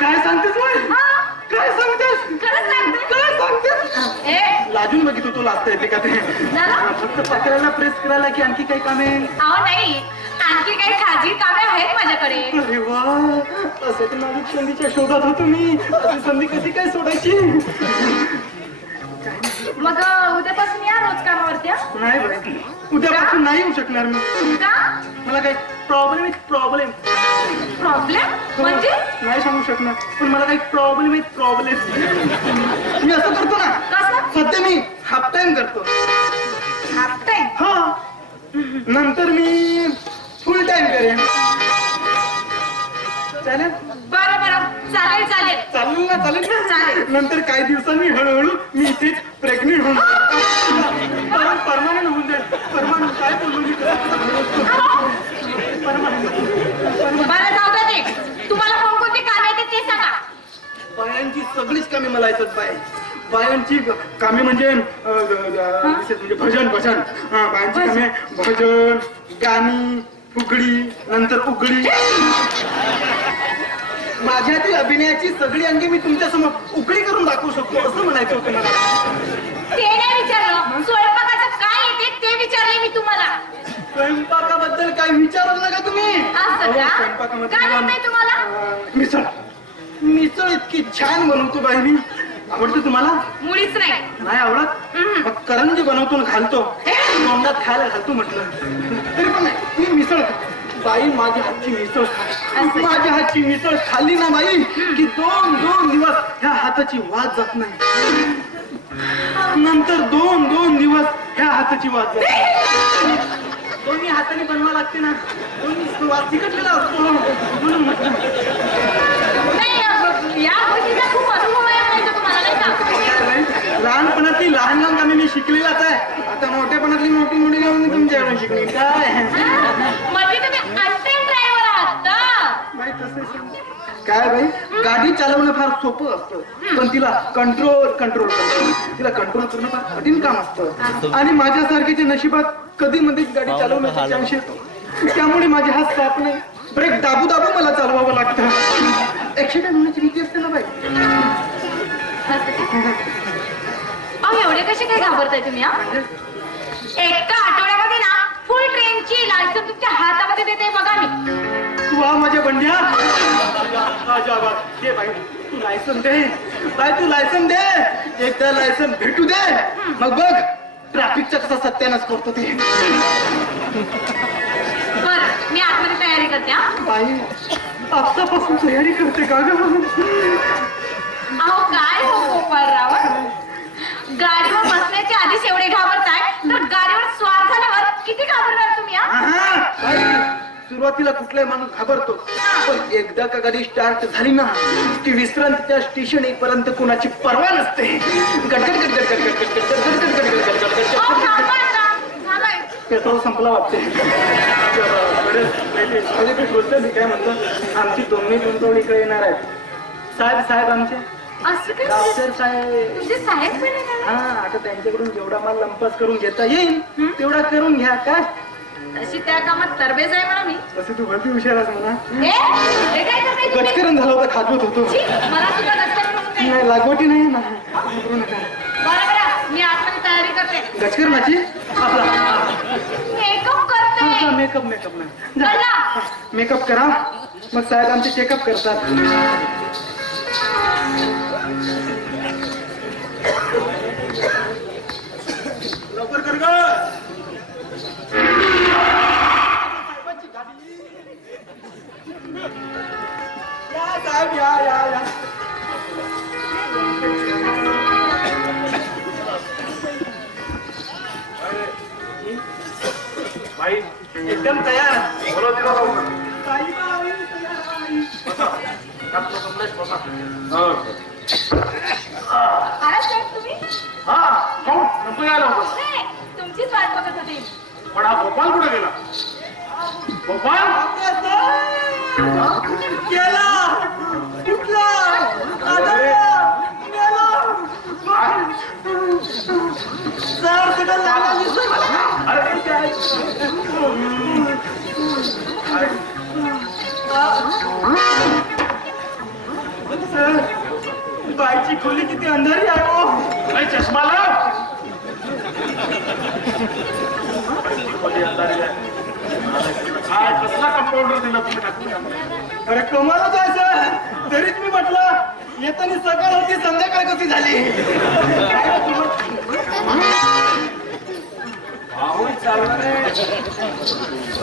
काय सांगतेस बाई? हा, काय सांगतेस? खरंच सांगते. काय सांगतेस? ए, लाजून बघित होतो लाजता येते का ते? झालं? फक्त पातळाला प्रेस करायला की आणखी काही कामे? अहो नाही, आणखी काही खाजगी कामे आहेत माझ्याकडे. अरे वा, असं तर माझ्या संधीच्या शोधात होतो मी. अशी संधी कशी काय सोडायची? मग उद्यापासून या रोज कामावरती. हा? नाही बाई, उद्यापासून नाही येऊ शकणार मी. का? मला काही प्रॉब्लेम प्रॉब्लेम म्हणजे? नाही सांगू शकणार, पण मला काही प्रॉब्लेम मी असं करतो ना. कसं? सध्या मी हाफ टाइम करतो. Half time? हा, नंतर मी फुल टाइम करेन. चालेल? बरं बरं, चालेल चालेल. चालेल ना, चालेल ना. चालेल. नंतर काही दिवसांनी हळूहळू मी इथेच प्रेग्नेंट होऊन परमानंट होऊन जाईल. परमानंट काय बोलू मी? बरं जाऊ दे ते. तुम्हाला कोणकोणती कामे येते ते सांगा. बायांची सगळीच कामे मला येतात. बायांची कामे म्हणजे विशेष म्हणजे भजन. बायांची कामे भजन, गाणी, फुगडी, नंतर उघडी. माझ्यातील अभिनयाची सगळी अंगी मी तुमच्या समोर उघडी करून दाखवू शकतो असं म्हणायचं होतं मला. ते नाही विचारलं, स्वयंपाकाचं काय येते ते विचारले मी तुम्हाला. स्वयंपाकाबद्दल काही विचारलं नका तुम्ही. असं का? स्वयंपाकामध्ये काय येत नाही तुम्हाला? मिसळ इतकी छान बनवतो बाई मी. आवडतं तुम्हाला? मुळीच नाही. नाही आवडत? मग करंजी बनवतो आणि घालतो, तोंडात खायला घालतो म्हटलं तरी पण नाही. मी मिसळ बाई, माझ्या हातची मिसळ माझ्या हातची मिसळ खाल्ली ना बाई की दोन दिवस ह्या हाताची वाद जात नाही. नंतर दोन दिवस ह्या हाताची वाद जात नाही. दोन्ही हाताने बनवा लागते ना, दोन्ही वाद तिकटलेला असतो म्हणून म्हटलं. नाही, या गोष्टीचा खूप अनुभव आहे म्हणायचं तुम्हाला, नाही का? लहानपणातली लहान कामे मी शिकलेलाच आहे. आता मोठ्यापणातली मोठी कामे तुमच्याकडून शिकली काय? कसं आहे सांग? काय बाई, गाडी चालवणं फार सोपं असतं, पण तिला कंट्रोल तिला कंट्रोल करणं फार कठीण काम असतं. आणि माझ्यासारख्याच्या नशिबात कधी मध्येच गाडी चालवण्याचा चान्स येतो. त्यामुळे माझे हात साफ नाही. ब्रेक दाबू मला चालवावं लागतं. ऍक्सिडेंट होण्याची भीती असते ना बाई. अहो एवढे कसे काय घाबरताय तुम्ही? हा एका आठवड्यामध्ये ना फुल ट्रेनची लायसन तुमच्या हातामध्ये देते बघा मी. वा माझ्या बंड्या, दे बाई तू लायसन दे. बाई तू लायसन दे. एकदा लायसन भेटू दे, मग बघ ट्रॅफिकचा कसा सत्यानाश करतो ते. बरं मी आतमध्ये तयारी करते. हा बाई आत्तापासून तयारी करते का ग? अहो काय हो गोपाळराव, गाडीवर बसण्याच्या आधीच एवढे घाबरताय तर गाडीवर स्वार झाल्यावर किती घाबरणार तुम्ही? बाई, सुरुवातीला कुठलाही माणूस घाबरतो, पण एकदा का गाडी स्टार्ट झाली ना की विश्रांतीच्या स्टेशन येईपर्यंत कोणाची पर्वा नसते. पेट्रोल संपला वाटते. मी काय म्हणतो, आमची दोन्ही गुंतवणूक इकडे येणार आहेत. साहेब आमचे असं काय? डॉक्टर साहेब. तुझे साहेब पण आहे का? हा, आता त्यांच्याकडून जेवढा माल लंपास करून घेता येईल तेवढा करून घ्या. काय तशी त्या कामात तरबेज आहे म्हणा मी. तसे तू भरती हुशार आहेस म्हणा. हे काय करताय तुम्ही? गचकरण झालं होतं, खाजवत होतो. छी, मला सुद्धा गचकरण म्हणून नाही. नाही, लागवटी नाही ना. घाबरू नका. बरं मी आतमध्ये तयारी करते. गचकरणाची आपला मेकअप करते. मेकअप नाही. चला. मेकअप करा, मग साहेब आमचे चेकअप करतात. लवकर कर ग. या साहेब या. बाई एकदम तयार. बोलव तिला लवकर. बाई, तयार. आपलं कमलेश बसा. आला साहेब तुम्ही? हा जाऊ नको या लवकर. नाही, तुमचीच वाट बघत होती. पण हा गोपाल कुठे गेला? गोपाल गेला. कुठला? सर कुठं बाईची खोली किती अंधारी आहे हो. नाही चष्मा लाव. काय कसला कंपाऊंडर दिला तुम्ही टाकून? अरे कमालच आहे सर. तरीच मी म्हटलं येताना सकाळ होती, संध्याकाळ कशी झाली. भाऊ चालणार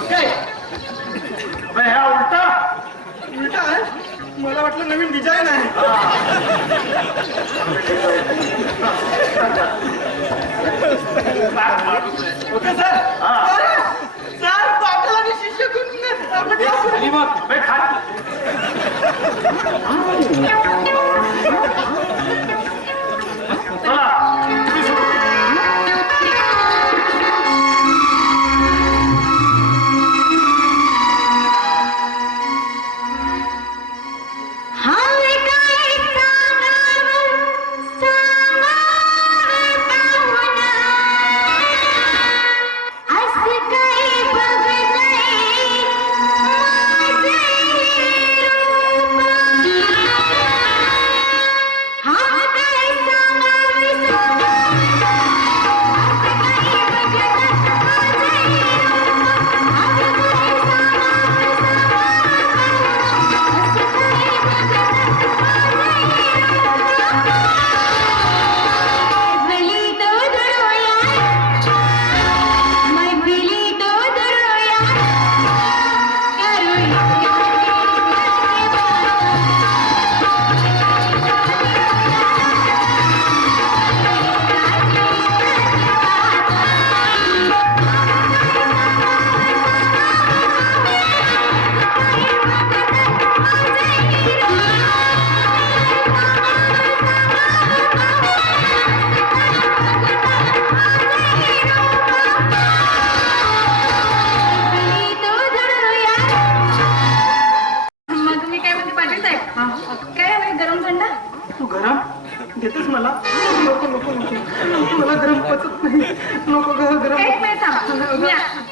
काय ह्या उलटा उलटा आहे. मला वाटलं नवीन डिझाईन आहे. Okay sir. सर पाटील आणि शिष्य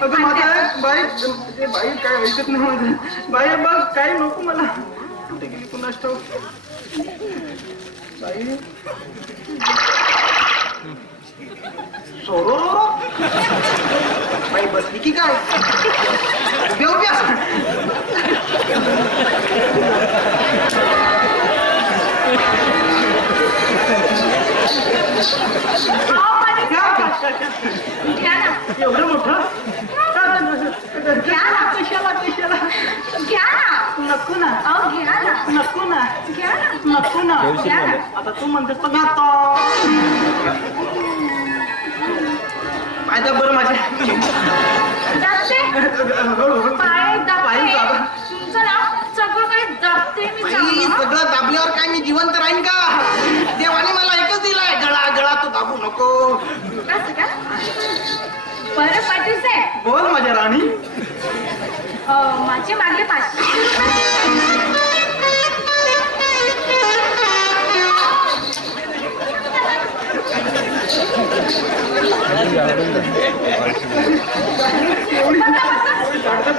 अगं माझं बाई ते बाई काय ऐकत नाही माझं बाई बघ काही नको मला कुठे गेली पुन्हा बाई सोरो बाई बसली की काय उभी असं घ्या ना एवढं मोठं घ्या ना कशाला कशाला घ्या ना नको ना अहो घ्या ना नको ना घ्या ना नको ना घ्या ना आता तू म्हणतेस पण आता माझ्या बरं माझ्या दाबते पाय दाबते दाबा. तुमचं ना सगळं काही दाबते मी चांगलं. सगळं दाबल्यावर काय मी जिवंत राहीन का देवाने मला एकच दिलाय गळा गळा तू दाबू नको असं का बरं पाटील साहेब बोल माझ्या राणी माझे मागले 500 रुपये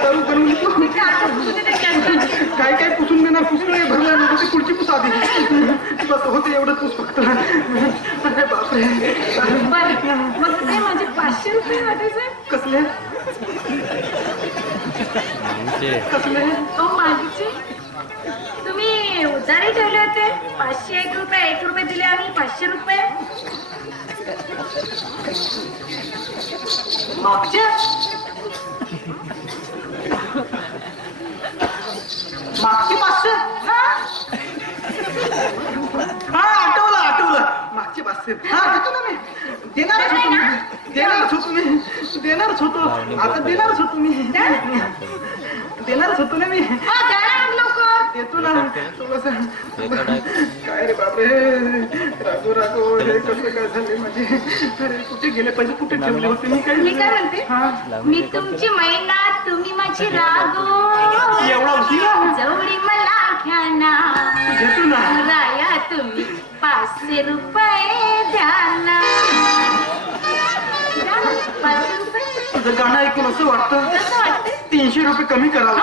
चालू करून काय काय पुसून देणार पुसून भरल्या नको ती पुढची पुस आधी बस होते एवढं पुस फक्त अरे बापरे बरं मग ते माझे 500 रुपये होते साहेब कसले कसले मागीचे तुम्ही उधारी ठेवले होते 501 रुपये 1 रुपये दिले आम्ही 500 रुपये मागच्या मागचे 500 हा आठवलं मागचे 500 हा देतो ना मी देणारच होतो आता देणारच होतो मी देणारच होतो ना मी लवकर देतो ना काय रे बापरे रागो रागो हे कसं काय झाले माझे अरे कुठे गेले पैसे कुठे ठेवले होते मी मी काय काय म्हणते मी तुमची मैना तुम्ही माझी रागो एवढा उशिरा जवळी मला घ्या ना घेतो ना राया तुम्ही 500 रुपये द्या ना 500 रुपये तुझं गाणं ऐकून असं वाटतं कसं वाटतं 300 रुपये कमी करावं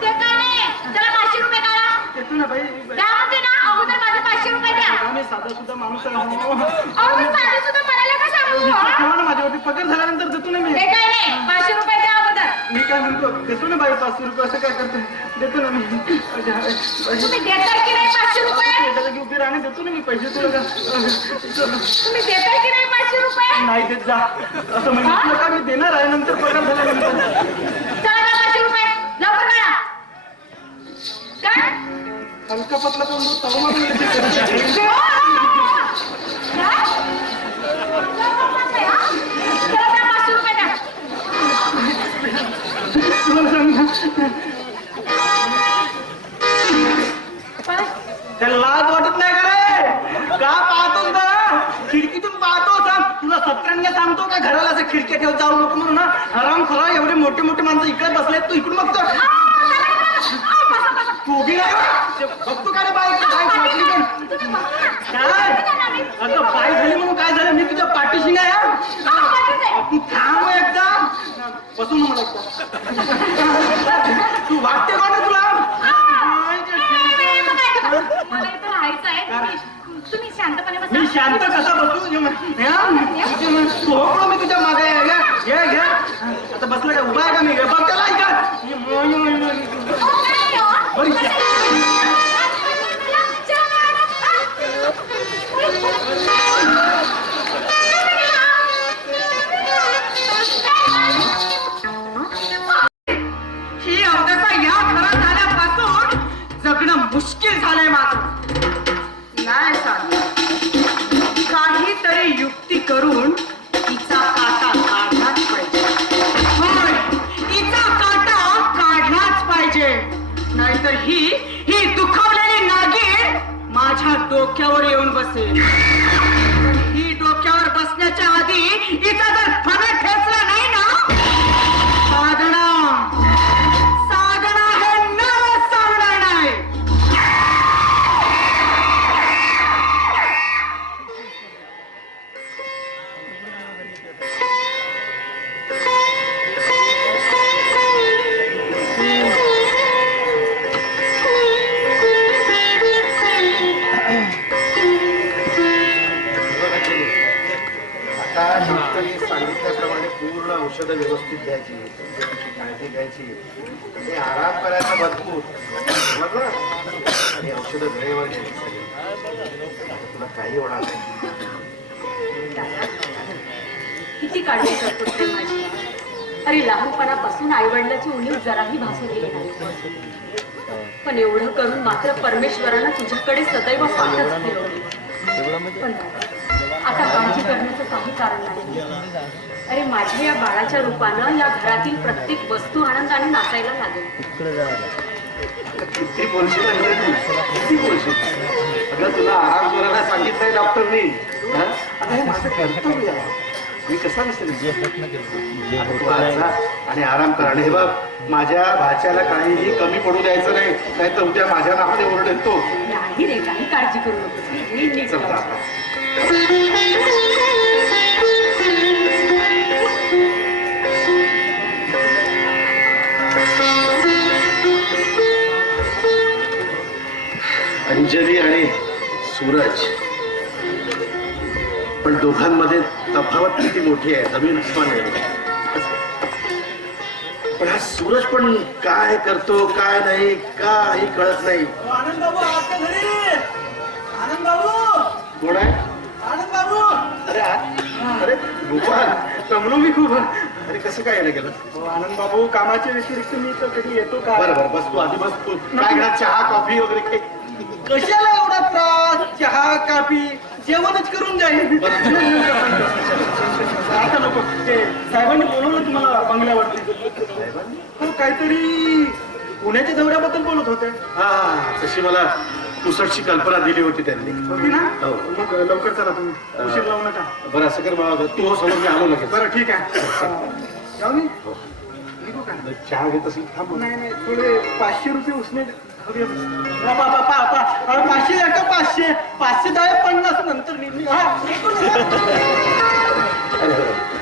ते काय नाही त्याला 500 रुपये काढा देतो ना बाई त्यामध्ये ना अगोदर माझे 500 रुपये द्या आम्ही साधा सुद्धा माणूस आहे अहो मी साधे सुद्धा म्हणायला का सांगू ठेवा ना माझ्यावरती पगार झाल्यानंतर देतो ना मी ते काय नाही 500 रुपये द्या अगोदर मी काय म्हणतो देतो ना बाई 500 रुपये असं काय करतो देतो ना मी तुम्ही देताय की नाही 500 रुपये त्याला की उभी राहणे देतो ना मी पैसे तुला का तुम्ही देताय की नाही 500 रुपये नाही देत जा असं म्हटलं का मी देणार आहे नंतर पगार झाल्यानंतर चला ना 500 रुपये लवकर काढा काय हलका पतला पण तवमा त्याला लाज वाटत नाही का रे का पाहतोस ना खिडकीतून पाहतो सांग तुला सत्रांनी सांगतो का घराला असं खिडक्या ठेवत जाऊ नको म्हणून ना आराम खरा एवढे मोठे मोठे माणसं इकडे बसले तू इकडून बघतो तू उभी नाही बघतो का रे बाई काय अगं बाई झाली म्हणून काय झालं मी तुझ्या पाठीशी नाही तू थांब एकदा बसून मला तू वाटते का ना तुला मला इथं राहायचं आहे तुम्ही शांतपणे बसा मी शांत कसा बसू तू हो मी तुझ्या मागे घे घे आता बसलं का उभा आहे का मी बघ त्याला ही अवदसा या घरात आल्यापासून जगणं मुश्किल झालंय माझं नाही चालत काहीतरी युक्ती करून तिचा काटा काढलाच पाहिजे होय तिचा काटा काढलाच पाहिजे नाहीतर ही दुखावलेली नागिन माझ्या डोक्यावर येऊन बसेल ही डोक्यावर बसण्याच्या आधी हिचा जर फणा खेचला नाही ना साधना हे नाव सांगणार नाही औषधं व्यवस्थित घ्यायची, तब्येतीची काळजी घ्यायची, आणि आराम करायचा भरपूर, समजलं? आणि औषधं वेळेवर घ्यायची सगळी. तुला काही होणार नाही. किती काळजी करतो ते माझी. अरे लहानपणापासून आई वडिलाची उणीव जराही भासू दिली नाही. पण एवढं करून मात्र परमेश्वरानं तुझ्याकडे सदैव पाठच फिरवली. पण आता काळजी करण्याचं काही कारण नाही. अरे माझ्या या बाळाच्या रूपानं या घरातील प्रत्येक वस्तू आनंदाने नाचायला लागेल. किती बोलशील अंजली, किती बोलशील. अगं तुला आराम करायला सांगितलंय डॉक्टरनी. हा? आता हे माझं कर्तव्य आहे. मी कसा विसरेन? तू आज जा आणि आराम करा. आणि हे बघ, माझ्या भाच्याला काहीही कमी पडू द्यायचं नाही, नाही तर उद्या माझ्या नावाने ओरडेल तो. नाही रे, काही काळजी करू नको. चल जा. अंजली आणि सूरज, पण दोघांमध्ये तफावत किती मोठी आहे, जमीन अस्मान आहे. पण हा सूरज पण काय करतो काय नाही काही कळत नाही. आनंद बाबू आपल्या घरी. आनंद बाबू, कोण आहे? आनंद बाबू. अरे अरे गोपाल, जमलो मी खूप. अरे कसं काय येणं गेलं? आनंद बाबू, कामाच्या व्यतिरिक्त मी तर कधी येतो का? बरं बरं, बस तू आधी बस. तू काय घेणार? चहा कॉफी वगैरे काही? कशाला एवढा त्रास? चहा काफी जेवणच करून जाईल. आता नको. ते साहेबांनी बोलवलं तुम्हाला बंगल्यावरती. हो, काहीतरी पुण्याच्या दौऱ्याबद्दल बोलत होते. हा, तशी मला पुसटची कल्पना दिली होती त्यांनी. होती ना? हो. मग लवकर चला तुम्ही, उशीर लावू नका. बरं असं कर, मला तू हो समोर, मी आलो लगेच. बरं ठीक आहे. जाऊ मी निघू का? चहा घेत असेल थांब. नाही नाही, थोडे 500 रुपये उसने हवे. 500 का 500 500 50 नंतर निघली. हा,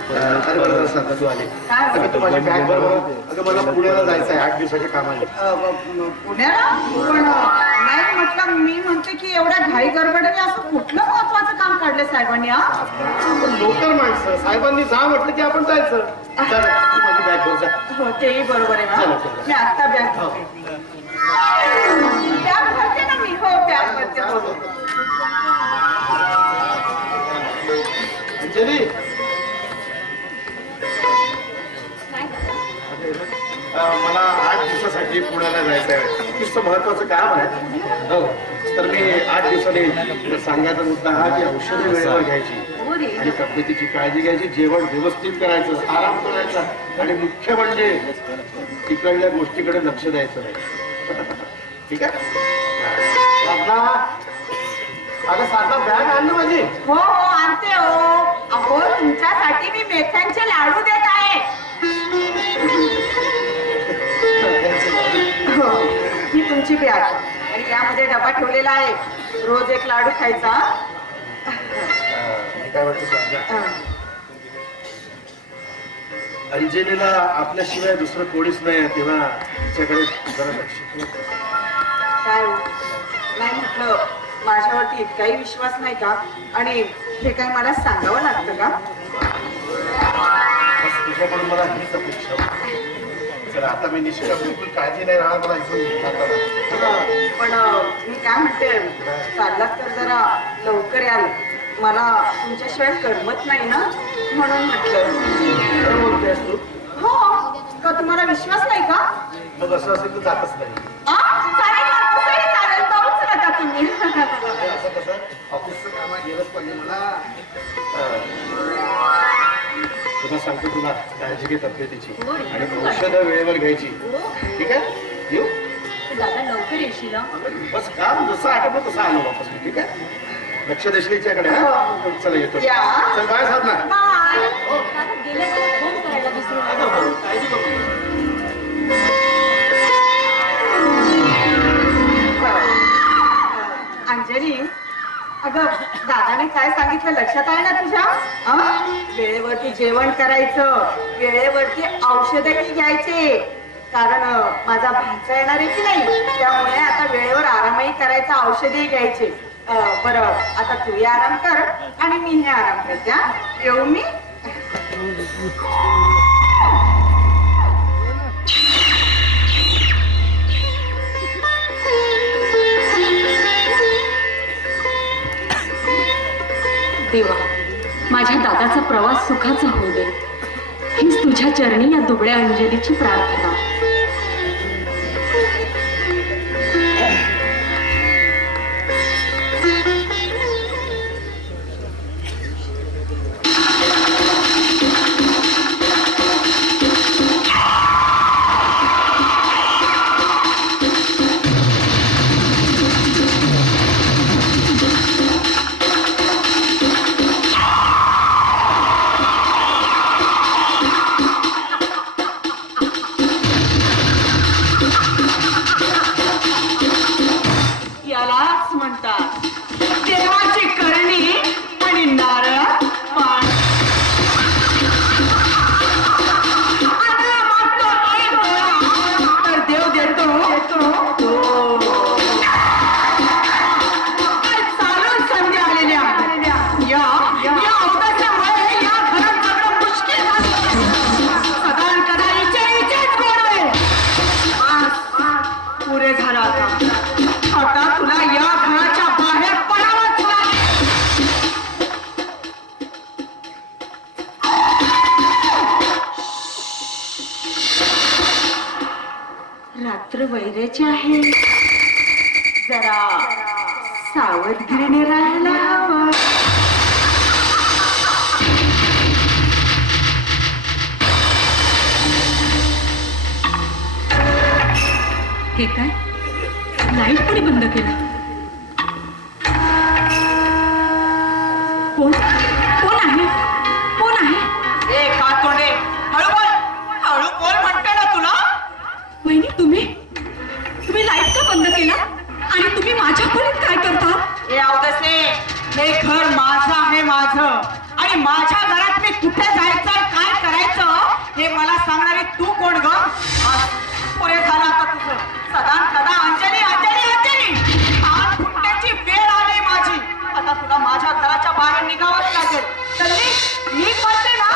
अरे बरं बरं, सांगा तू आले. अगं तू माझी बॅग बरोबर. अगं मला पुण्याला जायचं आहे 8 दिवसाच्या कामाला. पुण्याला पण नाही म्हटलं. मी म्हणते की एवढ्या घाई गडबडीने असं कुठलं महत्वाचं काम काढलं साहेबांनी? हा, आपण नोकर माणसं, साहेबांनी जा म्हटलं की आपण जायचं. जा, जा, तू माझी बॅग भर जा. हो तेही बरोबर आहे चला, ना. चला. मी आत्ता बॅग भरते ना मी. हो बॅग भरते. हो. अंजली, मला 8 दिवसासाठी पुण्याला जायचं आहे. नुसतं महत्वाचं काम आहे. हो, तर मी 8 दिवसांनी सांगायचा मुद्दा हा की औषधं वेळेवर घ्यायची आणि तब्येतीची काळजी घ्यायची, जेवण व्यवस्थित करायचं, आराम करायचा, आणि मुख्य म्हणजे तिकडल्या गोष्टीकडे लक्ष द्यायचं नाही. ठीक आहे? साधना, अगं साधना, बॅग आण ना माझी. हो हो आणते हो. अहो तुमच्यासाठी मी मेथ्यांचे लाडू देत आहे. ही तुमची बॅग आणि यामध्ये डबा ठेवलेला आहे. रोज एक लाडू खायचा. मी काय म्हणतो साधना, अंजलीला आपल्याशिवाय दुसरं कोणीच नाही, तेव्हा तिच्याकडे जरा लक्ष ठेव. काय हो? नाही म्हटलं, माझ्यावरती इतकाही विश्वास नाही का? आणि हे काय मला सांगावं लागतं का? बस तुझ्याकडून मला हीच अपेक्षा होती. चला आता मी निश्चित बिलकुल काळजी नाही राहणार मला इथून जाताना. पण मी काय म्हणते, चाललात तर जरा लवकर याल. मला तुमच्याशिवाय करमत नाही ना, म्हणून म्हटलं. काय बोलतेस तू? हो, का तुम्हाला विश्वास नाही का? मग असं असेल तर जातच नाही. चालेल ना, तसंही चालेल. जाऊच नका तुम्ही. असं कसं ऑफिसचं कामा गेलंच पाहिजे मला. तुला सांगतो, तुला काळजी घे तब्येतीची आणि औषधं वेळेवर घ्यायची. ठीक आहे? येऊ? दादा लवकर येशील हं? बस काम जसं आठवलं तसं आलो वापस मी. ठीक आहे? लक्ष देशलीच्याकडे. चला येतो. या. चल बाय साधना. बाय. दादा गेल्या फोन करायला विसरू नका. काळजी करू. अंजली, अगं दादाने काय सांगितलं लक्षात आहे ना तुझ्या? वेळेवरती जेवण करायचं, वेळेवरती औषधही घ्यायचे. कारण माझा भाचा येणार आहे की नाही, त्यामुळे आता वेळेवर आरामही करायचा, औषधही घ्यायचे. बरं, आता तूही आराम कर आणि मीही आराम करते. येऊ मी. देवा, माझ्या दादाचा प्रवास सुखाचा होऊ दे, हीच तुझ्या चरणी या दुबळ्या अंजलीची प्रार्थना. यालाच म्हणतात देवाची करणी आणि नारळ पाणी. आता मागतो एक डोळा, तर देव देतो काय चालून संधी आलेल्या या अवकाशामुळे या घरात जगणं मुश्किल झालं. सदा कदा इचेच गोड आहे. पुरे झालं आता तुला या घराच्या बाहेर पडावंच लागेल. रात्र वैरेची आहे, जरा सावधगिरीने राहायला हवं. हे काय, लाईट कोणी बंद केला? कोण कोण आहे? कोण आहे? ए कातोंडे, हळू बोल. हळू बोल म्हणते ना तुला. वहिनी, तुम्ही लाईट का बंद केला? आणि तुम्ही माझ्या खोलीत काय करता? ए अवदसे, हे घर माझं आहे, माझं. आणि माझ्या घरात मी कुठे जायचं, काय करायचं हे मला सांगणारी तू कोण ग? पुरे झालं आता तुझं. सदा कदा अंजली अंजली अंजली, कान फुटण्याची वेळ आली माझी. आता तुला माझ्या घराच्या बाहेर निघावंच लागेल. चल्ली, मी म्हणते ना,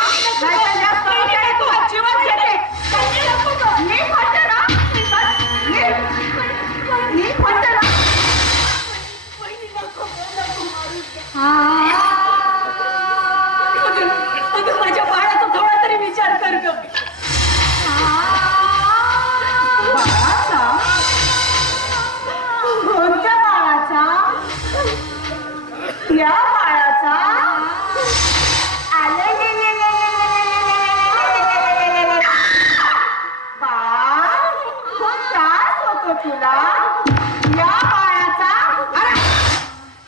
नाहीतर या सैनिकाने तुला जीवन घेते. मी म्हणते ना, मी म्हणते ना. अगं, माझ्या बाळाचा थोडा तरी विचार कर ग. बाळाचा? कोणत्या बाळाचा? या बाळाचा? बाळ, खूप त्रास होतो तुला या बाळाचा? अरे,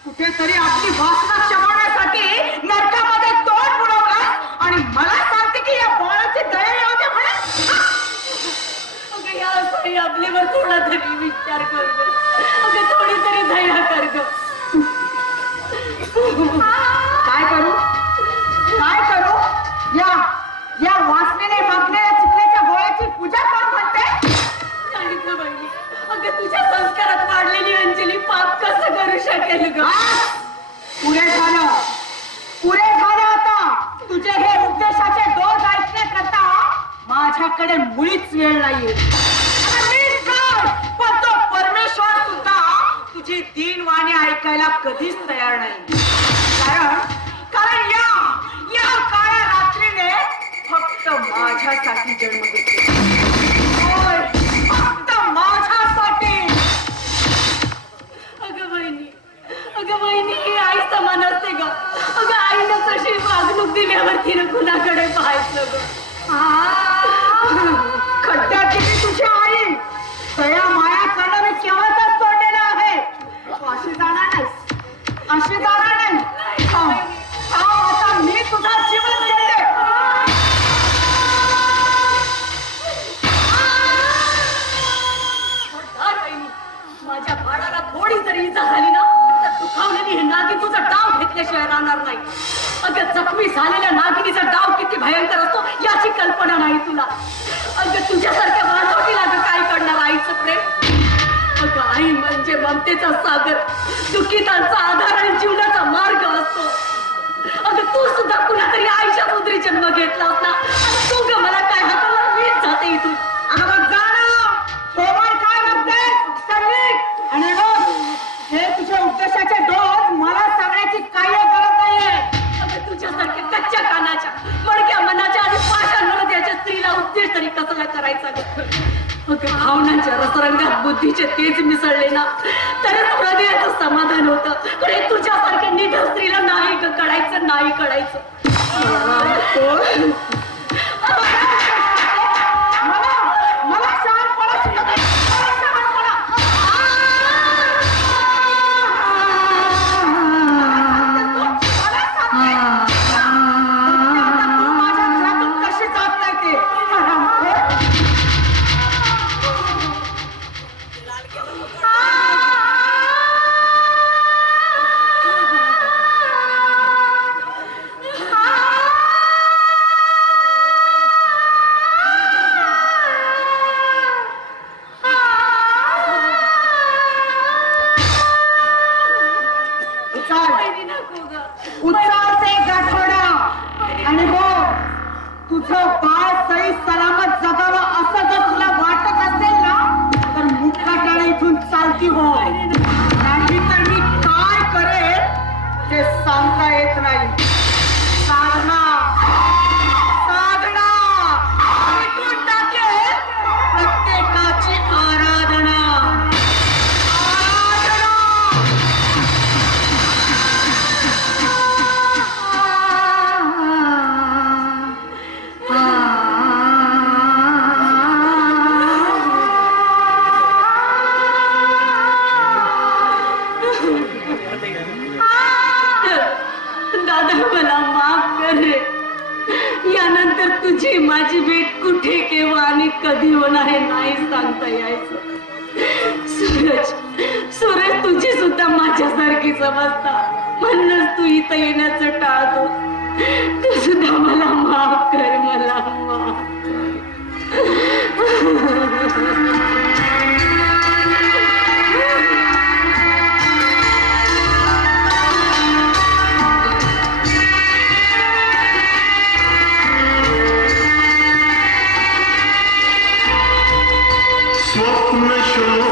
कुठेतरी आपली वासना शमवण्यासाठी नरकामध्ये तोंड बुडवलास आणि मला सांगते की या बाळाची दया येऊ दे म्हणून. अगं, या साई आपल्यावर थोडा तरी विचार कर ग. अगं, थोडी तरी दया कर ग. काय करू, काय करू? या वासनेने मागलेल्या चिखल्याच्या गोळ्याची पूजा कोण म्हणते? नाही ग बहिणी, अगं, तुझ्या संस्कारात वाढलेली अंजली पाप कसं करू शकेल ग? पुरे झालं, पुरे झालं. आता तुझे हे उपदेशाचे डोस ऐकण्याकरता माझ्याकडे मुळीच वेळ नाहीये. आता मीच काय, पण तो परमेश्वर सुद्धा तुझी दीन वाणी ऐकायला कधीच तयार नाही. कारण या काळ्या रात्रीने फक्त माझ्यासाठी जन्म घेतला. होय, फक्त माझ्यासाठी. अगं बहिणी, ही आई समान असते ग. अगं, आईनं तशी वागणूक दिल्यावर तिनं कुणाकडे पाहायचं ग? खड्ड्यात गेली तुझी आई. दया माया करणं मी केव्हाच सोडलेलं आहे. तू अशी जाणार नाहीस, अशी जाणार नाही. आता मी तुझा जीवन देते. माझ्या बाळाला थोडी जरी इजा झाली ना, तर दुखावलेली हे नागिन तुझा डाव घेतल्याशिवाय राहणार नाही. अगं, जखमी झालेल्या नागिनीचा डाव किती भयंकर असतो याची कल्पना नाही तुला. अगं, तुझ्यासारख्या वाढवटीला काय करणार आईचं प्रेम? अगं, आई म्हणजे ममतेचा सागर, दुःखितांचा आधार आणि जीवनाचा मार्ग असतो. अगं तू सुद्धा कुणातरी आईच्या उदरी जन्म घेतलास ना आणि तू ग मला काय हाताला मीच जाते इथून. अगं बघ जा ना, थोबाड काय बघतेस? चल निघ. आणि बघ, हे तुझ्या उद्देशाचे डोस मला सांगण्याची काही गरज नाहीये. अगं तुझ्यासारख्या कच्च्या कानाच्या मडक्या मनाच्या आणि पाषाण हृदयाच्या स्त्रीला उद्देश तरी कसला करायचा ग? अगं भावनांच्या रसरंगात बुद्धीचे तेज मिसळले ना तरच हृदयाचं समाधान होतं. पण हे तुझ्यासारख्या निढळ स्त्रीला नाही ग कळायचं, नाही कळायचं. मला शहाणपणा शिकवत आहे. मला शहाणपणा. मला सांगते. आता तू माझ्या घरातून कशी जात नाही ते. उचालते गाठोडा आणि बघ तुझं बाळ सही सलामत जगावं असं जर तुला वाटत असेल ना तर मुकाट्याने इथून चालती हो. नाही तर मी काय करेल ते सांगता येत नाही. साधना साधना इथून टाकेल प्रत्येकाची आराधना. दादा मला माफ कर रे. यानंतर तुझी माझी भेट कुठे केव्हा आणि कधी होणार हे नाही सांगता यायचं. सूरज सूरज तुझी सुद्धा माझ्यासारखीच अवस्था म्हणूनच तू इथं येण्याचं टाळतो. तू सुद्धा मला माफ कर, मला माफ. स्वप्न शोध